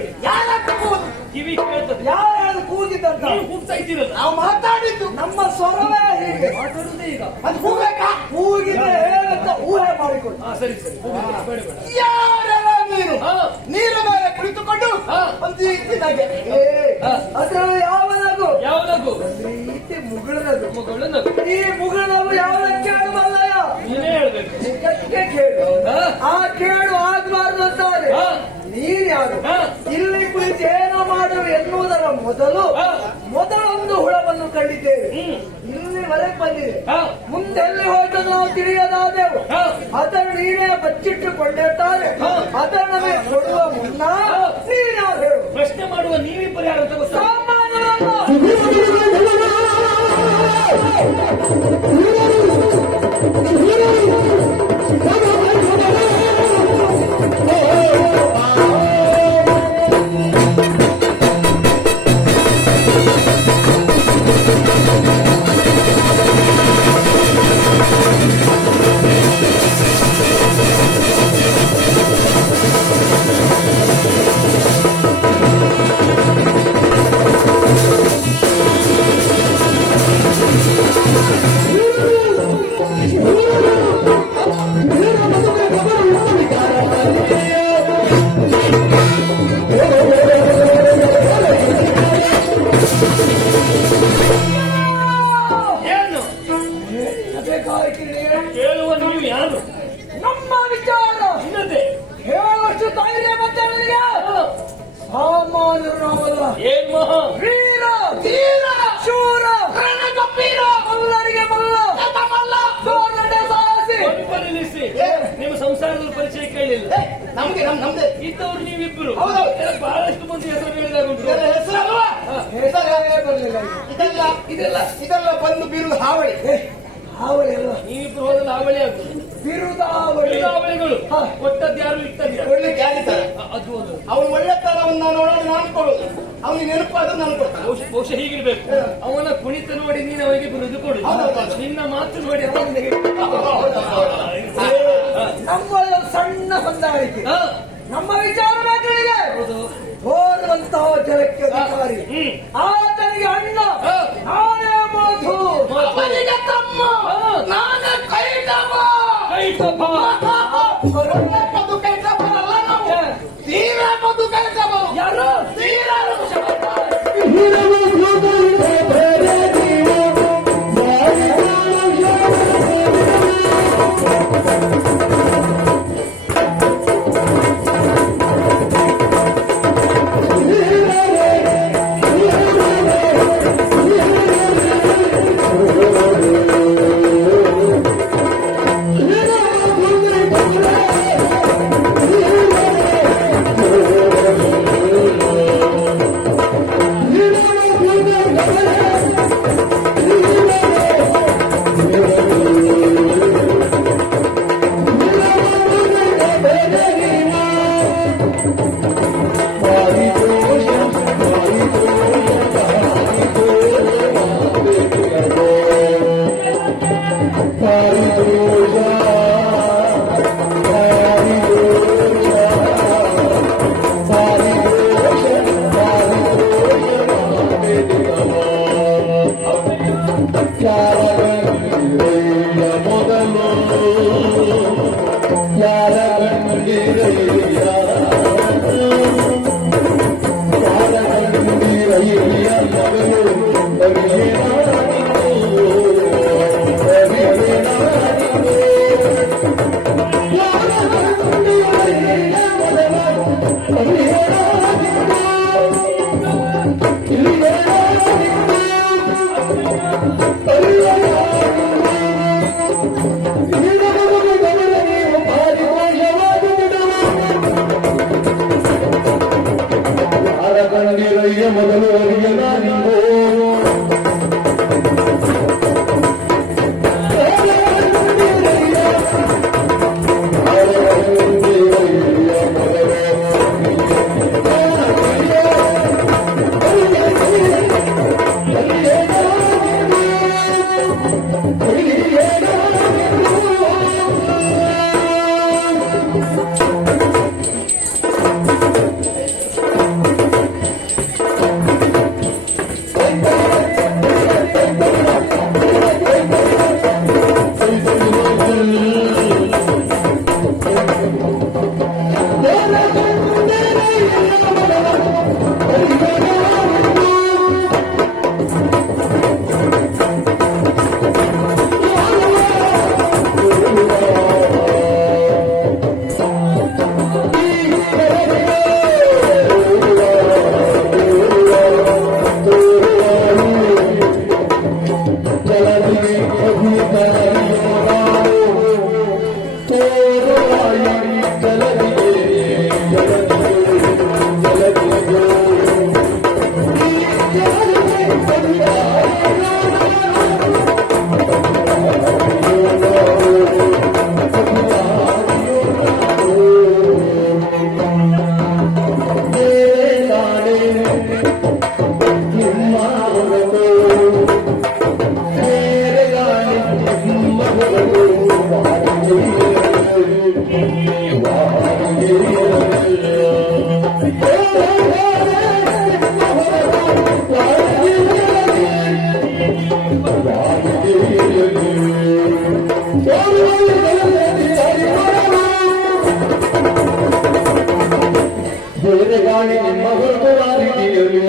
ಕೂಗಬೇಡಿ. ಯಾರ ಕೂಗುದು? ಕಿವಿ ಕೇಳ್ತದೆ. ಯಾರು ಕೂಗಿದ್ದಂತ? ನೀವು ಕೂಗ್ತಾ ಇದ್ದೀರಲ್ಲ. ನಾವು ಮಾತಾಡಿದ್ದು ನಮ್ಮ ಸ್ವರವೇ ಹೀಗೆ. ಮಾತಾಡುದೇ ಈಗ. ಅದು ಕೂಗಬೇಕಾ? ಕೂಗಿದೆ ಹೇಗಂತ ಊಹೆ ಮಾಡಿಕೊಳ್ಳಿ. ಸರಿ ಸರಿ ಬೇಡ ಬೇಡ. ಯಾರೆಲ್ಲ ನೀರು ಹಾ. ನೀರ ಮೇಲೆ ಕುಳಿತುಕೊಂಡು ಹಾ. ಒಂದು ರೀತಿಯಾಗಿ ಅದರಲ್ಲಿ ಯಾವ ನಗು? ಯಾವ ನಗು? ರೀತಿ ಮುಗುಳನದು. ಮಗಳು ಈ ಮುಗುಳನಗು ಯಾವ ಕೇಳಬಲ್ಲಯ್ಯ? ನೀನೇ ಹೇಳ್ಬೇಕು. ನಿಜಕ್ಕೆ ಕೇಳು. ಹಾ. ಆ ಕೇಳು ಆಗಬಾರ್ದು ಅಂತಾರೆ. ಹಾ. ನೀನ್ ಯಾರು? ಹಾ. ಇಲ್ಲಿ ಕುಳಿತು ಏನೋ ಮಾಡುವ ಎನ್ನುವುದರ ಮೊದಲೊಂದು ಹುಳವನ್ನು ಕಂಡಿದ್ದೇವೆ. ಇಲ್ಲಿವರೆಗೆ ಬಂದಿದೆ. ಮುಂದೆಲ್ಲಿ ಹೋಯ್ತು ನಾವು ತಿಳಿಯದಾದೆವು. ಅದನ್ನು ನೀನೇ ಬಚ್ಚಿಟ್ಟುಕೊಂಡಿರ್ತಾರೆ. ಅದನ್ನು ನಮಗೆ ಕೊಡುವ ಮುನ್ನ ನೀನ್ಯಾರು ಹೇಳು? ಪ್ರಶ್ನೆ ಮಾಡುವ ನೀವಿಬ್ಬರು ಯಾರು ಅಂತ ಗೊತ್ತಾ? ಕೇಳುವ ನೀವು ಯಾರು? ನಮ್ಮ ವಿಚಾರ ಇನ್ನದೇ ಹೇಳುವಷ್ಟು ಧೈರ್ಯ ಮತ್ತೆ ನನಗೆ ಸಾಮಾನ್ಯರು ನಾವಲ್ಲ. ಏನ್ ಮಹಾ ವೀರ ಧೀರ ಶೂರ ರಣಗಂಭೀರ ಮಲ್ಲರಿಗೆ ಮಲ್ಲ ಮಲ್ಲ ಸೋರಡೆ ಸಾಹಸಿ. ನಿಲ್ಲಿಸಿ. ನಿಮ್ಮ ಸಂಸಾರದ ಪರಿಚಯ ಕೇಳಿಲ್ಲ. ನಮ್ಗೆ ನಮ್ದೆ ಇದ್ದವ್ರು ನೀವಿಬ್ಬರು. ಹೌದು. ಬಹಳಷ್ಟು ಮಂದಿ ಹೆಸರು ಹೇಳಿದಾಗುಂಟು. ಹೆಸರಲ್ವಾ? ಹೆಸರೇ ಬರಲಿಲ್ಲ. ಇದೆಲ್ಲ ಬಂದು ಬೀರುದು ಹಾವಳಿ. ಹಾವಳಿ ಅಲ್ಲ, ನೀವಿಬ್ಬರು ಹೋದಲ್ಲಿ ಹಾವಳಿ ಆಗುದು. ಬಿರುದಾವಳಿ. ಹಾವಳಿಗಳು ಕೊಟ್ಟದ್ದು ಯಾರು ಇಟ್ಟದ್ದು ಕೊಡ್ಲಿಕ್ಕೆ ಯಾರಿದ್ದಾರೆ? ಅದು ಒಂದು. ಅವನು ಒಳ್ಳೆತನವನ್ನ ನೋಡೋದು ನಾನು ಕೊಡುದು, ಅವನಿಗೆ ನೆನಪಾದ್ರು ನಾನು ಕೊಡ್ತಾನೆ. ಬಹುಶಃ ಹೀಗಿರ್ಬೇಕು. ಅವನ ಕುಣಿತ ನೋಡಿ ನೀನು ಅವನಿಗೆ ಬಿರುದು ಕೊಡು. ನಿನ್ನ ಮಾತು ನೋಡಿ ಅವನಿಗೆ. ನಮ್ಮಲ್ಲಿ ಒಂದು ಸಣ್ಣ ಹೊಂದಾಣಿಕೆ. ನಮ್ಮ ವಿಚಾರ ಬೇಕಾಗಿದೆ. ಹೋರುವಂತಹ ಜಲಕ್ಕೆ ಅಧಿಕಾರಿ ಆತನಿಗೆ ಅಣ್ಣ, ನಾನೇ ಮಧು, ಅವನಿಗೆ ತಮ್ಮ, ನಾನೇ ಕೈಟವ. ಮಧು ಕೈಟವರಲ್ಲ ನಾವು, ತೀರ ಮಧು ಕೈಟವರು. ಯಾರು? ತೀರ ಮೊದಲು ಗಾಳಿ ನಿಮ್ಮ ಹೊರತು ವಾರಿಕೆಯಲ್ಲಿ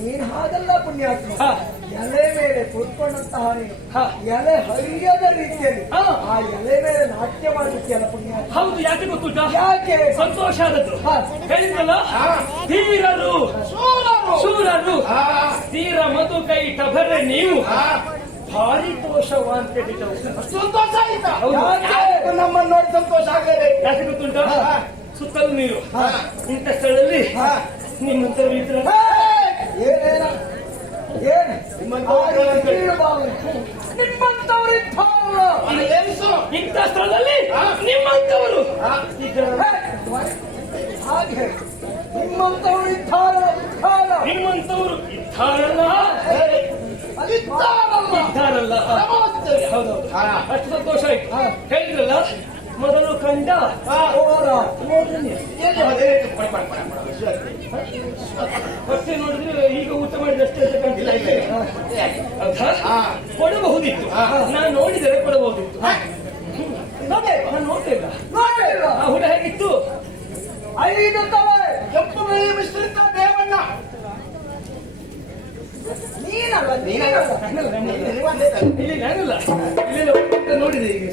ನೀನ್ ಹಾಗಲ್ಲ ಪುಣ್ಯಾತ್ಮ. ಎಲೆ ಮೇಲೆ ಕೂತ್ಕೊಂಡಂತಹ ನೀನು ಎಲೆ ಹರಿಯದ ರೀತಿಯಲ್ಲಿ ಆ ಎಲೆ ಮೇಲೆ ನಾಟ್ಯ ಮಾಡುತ್ತೀಯಲ್ಲ ಪುಣ್ಯಾತ್ಮ. ಹೌದು, ಯಾಕೆ ಗೊತ್ತುಂಟಾ? ಯಾಕೆ ಸಂತೋಷ ಆದದ್ದು ಹೇಳಿದ್ರಲ್ಲ, ಧೀರರು ಶೂರರು ತೀರ ಮಧು ಕೈ ಟಭರೆ ನೀವು ಭಾರಿ ದೋಷವಾಂತ ಸಂತೋಷ ಆಯ್ತಾ? ನಮ್ಮನ್ನು ನೋಡಿ ಸಂತೋಷ ಆಗಲೇ. ಯಾಕೆ ಗೊತ್ತುಂಟಾ? ಸುತ್ತಲೂ ನೀರು ಇಂಥ ಸ್ಥಳದಲ್ಲಿ ನಿಮ್ಮಂತವ್ರು ಇದ್ರ ನಿಮ್ಮಂತವ್ರು ಇಂಥ ಸ್ಥಳದಲ್ಲಿ ನಿಮ್ಮಂತವರು ಹಾಗೆ ನಿಮ್ಮಂತವ್ರು ಇದ್ದಾರಲ್ಲ. ನಿಮ್ಮಂತವರು ಇದ್ದಾರಲ್ಲ. ಇದ್ದಾರಲ್ಲ. ನಮಸ್ತೆ. ಹೌದೌದು, ಹಾ. ಅಷ್ಟು ಸಂತೋಷ ಆಯ್ತು. ಹೇಳಿದ್ರಲ್ಲ ಮೊದಲು ಕಂಡ ಎಲ್ಲಿ ಹೋದೆ? ಹೊಟ್ಟೆ ನೋಡಿದ್ರೆ ಈಗ ಊಟ ಮಾಡಿದಷ್ಟೇ ಅಂತ ಕಾಣ್ತಿಲ್ಲ. ಹೌದಾ? ಹಾ. ಕೊಡಬಹುದಿತ್ತು, ನಾನು ನೋಡಿದರೆ ಕೊಡಬಹುದಿತ್ತು. ನಾನು ನೋಡ್ತಾ ಇಲ್ಲ. ಆ ಹುಡ ಹೇಗಿತ್ತು? 5 ತಲೆ ಕೆಂಪು ಬಿಳಿ ಮಿಶ್ರಿತ ದೇವಣ್ಣ. ನೀನಲ್ಲ ನೀನಲ್ಲ ಇಲ್ಲಿ ನಾನಲ್ಲ, ಇಲ್ಲಿ ಒಟ್ಟು ನೋಡಿದೆ ಈಗ.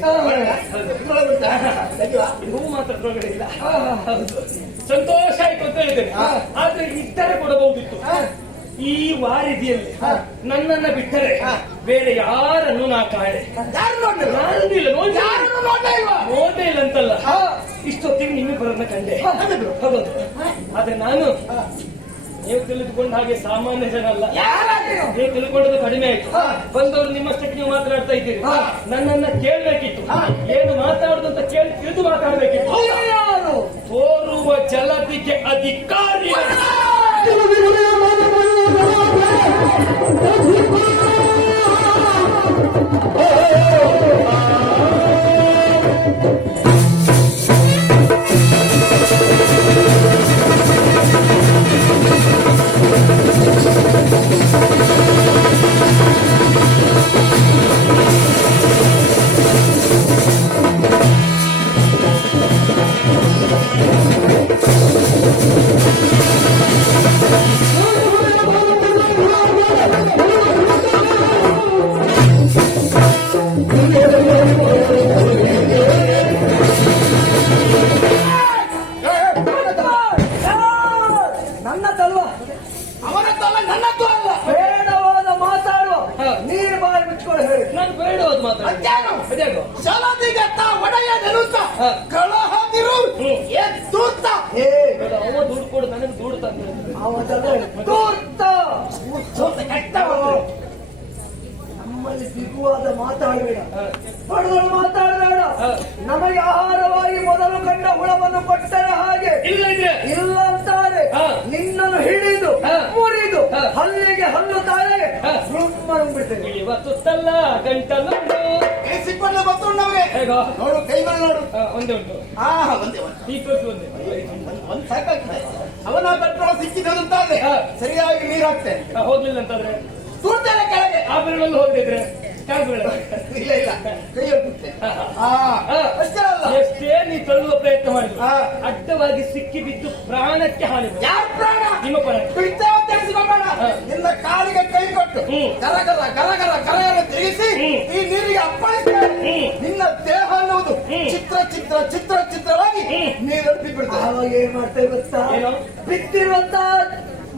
ಹೂ ಮಾತ್ರ ಒಳಗಡೆ ಇಲ್ಲ. ಹೌದು, ಸಂತೋಷ ಆಯ್ತು ಅಂತ ಹೇಳಿದ್ದೇನೆ. ಆದ್ರೆ ಇದ್ದರೆ ಕೊಡಬಹುದಿತ್ತು. ಈ ವಾರಿದಿಯಲ್ಲಿ ನನ್ನನ್ನ ಬಿಟ್ಟರೆ ಬೇರೆ ಯಾರನ್ನು ನಾ ಕಾಣೆ. ನೋಡೇ ಇಲ್ಲ ಅಂತಲ್ಲ, ಇಷ್ಟೊತ್ತಿಗೆ ನಿಮ್ಮಿಬ್ಬರನ್ನ ಕಂಡೆ. ಹೌದು, ಆದ್ರೆ ನಾನು ನೀವು ತಿಳಿದುಕೊಂಡ ಹಾಗೆ ಸಾಮಾನ್ಯ ಜನ ಅಲ್ಲ. ನೀವು ತಿಳ್ಕೊಂಡದ್ದು ಕಡಿಮೆ ಆಯ್ತು. ಬಂದವರು ನಿಮ್ಮಷ್ಟಕ್ಕೆ ನೀವು ಮಾತನಾಡ್ತಾ ಇದ್ದೀರಿ. ನನ್ನನ್ನ ಕೇಳಬೇಕಿತ್ತು, ಏನು ಮಾತಾಡುದು ಅಂತ ಕೇಳಿ ತಿಳಿದು ಮಾತಾಡಬೇಕಿತ್ತು. ತೋರುವ ಜಲದಿಗೆ ಅಧಿಕಾರಿ. ನನ್ನದಲ್ವ? ಅವನದ್ದಲ್ಲ, ನನ್ನದ್ದು ಅಲ್ಲ. ಬೇಡವಾದ ಮಾತಾಡುವ ನೀರು ಬಾಯಿ ಮುಚ್ಕೊಂಡು ಹೇಳಿ. ನಾನು ಬೇಡವಾದ ಮಾತಾಡ. ಜಲದಿಗೆ ಒಡೆಯ ನಿರುತ್ತ ಕಳಹದಿರು ಎತ್ತೂರ್ತ. ಅವ ದುಡ್ಡು ಕೊಡು, ನನಗೆ ದುಡ್ಡು ತಂದ್ರೆ ನಮ್ಮಲ್ಲಿ ಸಿಗುವಾದ ಮಾತಾಡಬೇಡ, ಹೊಡೆದಳು ಮಾತಾಡಬೇಡ. ನಮಗೆ ಆಹಾರವಾಗಿ ಮೊದಲು ಕಂಡ ಹುಳವನ್ನು ಕೊಟ್ಟರೆ ಹಾಗೆ ಇಲ್ಲ ಅಂತಾರೆ. ನಿನ್ನನ್ನು ಹಿಡಿದು ಮುರಿದು ಹಲ್ಲಿಗೆ ಹಲ್ಲು ತಾಯಿಗೆ ಬಿಡ್ತೇನೆ. ಇವತ್ತಲ್ಲ ಗಂಟಲು ಸಿಕ್ಕೊಂಡು ಬಂತು ನಮಗೆ. ನೋಡು ಕೈಗಳು ನೋಡು. ಒಂದೇ ಉಂಟು. ಒಂದೇ ಈ ತೋರಿಸಿ ಒಂದೇ ಒಂದು ಸಾಕಾಗ್ತದೆ. ಅವನ ಪೆಟ್ರೋಲ್ ಸಿಕ್ಕಿದಂತಾದ್ರೆ ಸರಿಯಾಗಿ ನೀರು ಹಾಕ್ತೇನೆ. ಹೋಗ್ಲಿಲ್ಲ ಅಂತಂದ್ರೆ ಕೂಡ್ತೇನೆ ಕೆಳಗೆ. ಆ ಬೆರಳಲ್ಲಿ ಹೋಗದಿದ್ರೆ ಇಲ್ಲ ಇಲ್ಲ ಕೈ ಹೋಗುತ್ತೆ. ಅಷ್ಟೇ ಅಲ್ಲ, ಎಷ್ಟೇ ನೀ ತಳ್ಳುವ ಪ್ರಯತ್ನ ಮಾಡಿದ್ರು ಅಡ್ಡವಾಗಿ ಸಿಕ್ಕಿ ಬಿದ್ದು ಪ್ರಾಣಕ್ಕೆ ಹಾನಿ. ಯಾರ ಪ್ರಾಣ? ನಿಮ್ಮ ಪ್ರಾಣ. ಬಿಡ್ತೇವೆ ತಿಳಿಸಿಕೊಂಬೇಡ. ನಿನ್ನ ಕಾಲಿಗೆ ಕೈ ಕೊಟ್ಟು ಗರಗರ ಗರಗರ ಗರಗರ ತಿರುಗಿಸಿ ಈ ನೀರಿಗೆ ಅಪ್ಪಳಿಸ್ತೇನೆ. ನಿನ್ನ ದೇಹ ಅನ್ನುವುದು ಚಿತ್ರ ಚಿತ್ರ ಚಿತ್ರ ಚಿತ್ರವಾಗಿ ನೀರು ಬಿಡ್ತೇವೆ. ಅವಾಗ ಏನ್ ಮಾಡ್ತೇವೆ ಗೊತ್ತಾ? ಬಿದ್ದಿರುವಂತ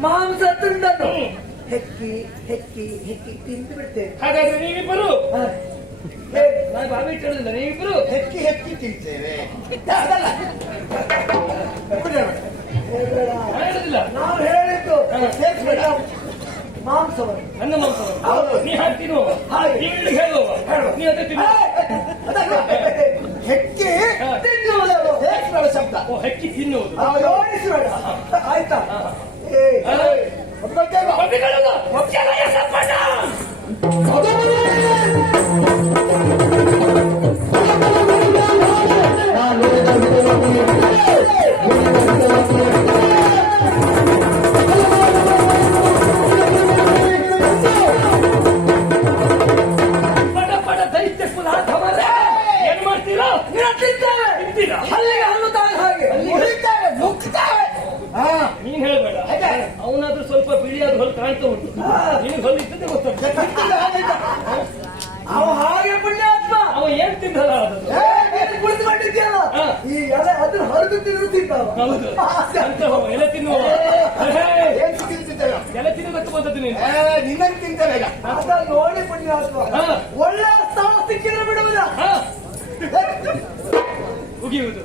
ಮಾಂಸ ತುಂಡನ್ನು ಹೆಕ್ಕಿ ಹೆಕ್ಕಿ ಹೆಕ್ಕಿ ತಿಂದು ಬಿಡ್ತೇವೆ. ಹಾಗಾದ್ರೆ ನೀವಿಬ್ಬರು ನಾನು ಬಾಬಿ ಕೇಳುದಿಲ್ಲ, ನೀವಿಬ್ರು ಹೆಕ್ಕಿ ಹೆಕ್ಕಿ ತಿಂತೇವೆ. ಅದಲ್ಲ ಹೇಳುದಿಲ್ಲ. ನಾವು ಹೇಳಿದ್ದು ಸೇರಿಸ್ಬೇಡ ಮಾಂಸವನ್ನು, ನನ್ನ ಮಾಂಸವನ್ನು ನೀ ಹಾಕ್ತೀನಿ ನೀವು ಹೇಳುವ ನೀ ಅದೇ ತಿನ್ನು. ಹೆಕ್ಕಿ ತಿನ್ನುವುದು ಸೇರಿಸ್ಬೇಡ ಶಬ್ದ. ಹೆಕ್ಕಿ ತಿನ್ನುವುದು ಯೋಚಿಸಬೇಡ. ಆಯ್ತಾ? ಏನ್ ಮಾಡ್ತೀರಾ? ತಿಂತೀರಾ? ಹಲ್ಲಿಗೆ ಹಲ್ಲು ತಾಯಿ ಹಾಗೆ ಮುರಿತೇವೆ, ಮುಗ್ತೇವೆ. ನೀನ್ ಹೇಳ್ಬೇಡ, ಅವನಾದ್ರೂ ಸ್ವಲ್ಪ ಬಿಳಿಯಾದ ಹೊಲ್ ಕಾಣ್ತಾ ಉಂಟು, ನಿನಗೆ ಹೊಲ್ ಇದ್ದದೆ ಗೊತ್ತಾಗ್ತದೆ. ಅವ ಹಾಗೆ ಪುಣ್ಯಾತ್ಮ. ಅವ ಏನ್ ತಿಂದಲ್ಲ ಕುಳಿತುಕೊಂಡಿದ್ಯಲ್ಲ ಈ ಎಲೆ ಅದನ್ನು ಹರಿದು ತಿನ್ನುತ್ತಿದ್ದಾವ. ಹೌದು, ಎಲೆ ತಿನ್ನುವ ಏನು ತಿಂತಿದ್ದೇವೆ? ಎಲೆ ತಿನ್ನೋದಕ್ಕೆ ಬಂದದ್ದು ನೀನು. ನಿನ್ನನ್ನು ತಿಂತೇವೆ ಈಗ. ಅದನ್ನು ನೋಡಿ ಪುಣ್ಯಾತ್ಮ ಒಳ್ಳೆ ಸ್ಥಳ ಸಿಕ್ಕಿದ್ರೆ ಬಿಡುವುದ ಮುಗಿಯುವುದು.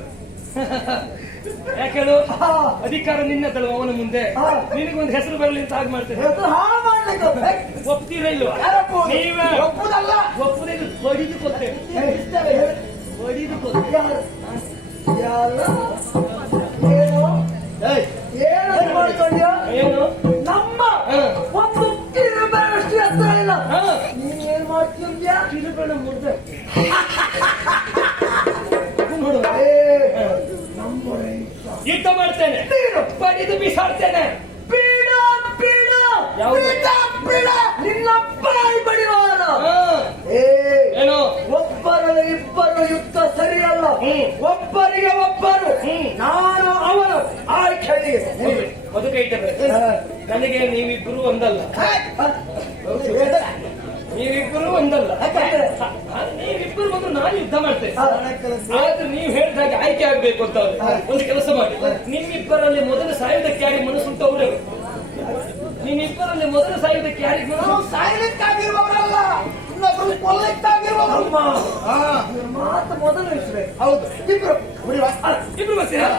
ಯಾಕೇಳು ಅಧಿಕಾರ ನಿನ್ನ ತಳುವ ಅವನ ಮುಂದೆ ನಿನಗೊಂದು ಹೆಸರು ಬರಲಿ ಅಂತ ಹಾಗೆ ಮಾಡ್ತೇನೆ. ಒಪ್ತೀರ ಇಲ್ವಾ? ನೀವೇ ಒಪ್ಪುದಲ್ಲ, ಒಪ್ಪುದೇ ಬಡಿದುಕೊಳ್ತೇವೆ. ಬಡಿದುಕೊಳ್ತೇವೆ. ಏನು ಮಾಡ್ಕೊಂಡ್ಯ? ಏನು ನಮ್ಮ ಒಂದು ಕಿರುಬೆರಳಷ್ಟು ಎತ್ತರ ಇಲ್ಲ, ಮಾಡ್ತಿದ್ಯಾ ಕಿರುಬೇಡ ಮುರ್ದೆ ನೋಡುವ ಯುದ್ಧ ಮಾಡ್ತೇನೆ ಬಡಿದು ಬಿಸಾಡ್ತೇನೆ ಪೀಡ ಪೀಡ ಯಾವುದು? ಪೀಡ ಪೀಡ ನಿನ್ನ ಬಾಯಿ ಬಡಿವಾರ ಏನು ಒಬ್ಬರ ಇಬ್ಬರು ಯುದ್ಧ ಸರಿಯಲ್ಲ ಹ್ಮ್. ಒಬ್ಬರಿಗೆ ಒಬ್ಬರು ಹ್ಮ್. ನಾನು ಅವನು ಆಯ್ಕೆ ಬದುಕ ಇಟ್ಟರೆ ನನಗೆ ನೀವಿಬ್ಬರು ಒಂದಲ್ಲ ನೀವಿಬ್ಬರು ಒಂದಲ್ಲ ನೀವಿಬ್ಬರು ಒಂದು ನಾನು ಯುದ್ಧ ಮಾಡ್ತೇನೆ ಆದ್ರೆ ನೀವು ಹೇಳಿದಾಗ ಆಯ್ಕೆ ಆಗ್ಬೇಕು ಅಂತ ಒಂದು ಕೆಲಸ ಮಾಡಿ ನಿಮ್ಮಿಬ್ಬರಲ್ಲಿ ಮೊದಲು ಸಾಯುವುದಕ್ಕೆ ಯಾರಿಗೆ ಮನಸ್ಸುಂಟು ಅವರೇ ನಿಮ್ಮಿಬ್ಬರಲ್ಲಿ ಮೊದಲು ಸಾಯುವುದಕ್ಕೆ ಯಾರಿಗೆ ಮನಸ್ಸು ಸಾಯ್ಲಿಕ್ಕಾಗಿರುವವರಲ್ಲ ಇನ್ನೊಬ್ರು ಕೊಲ್ಲಿಕ್ಕಾಗಿರುವವರು ಮಾತು ಮೊದಲು ಇಸ್ಬೇಕು ಹೌದು ಇಬ್ರು ಇಬ್ರು ಬರ್ತೀರಾ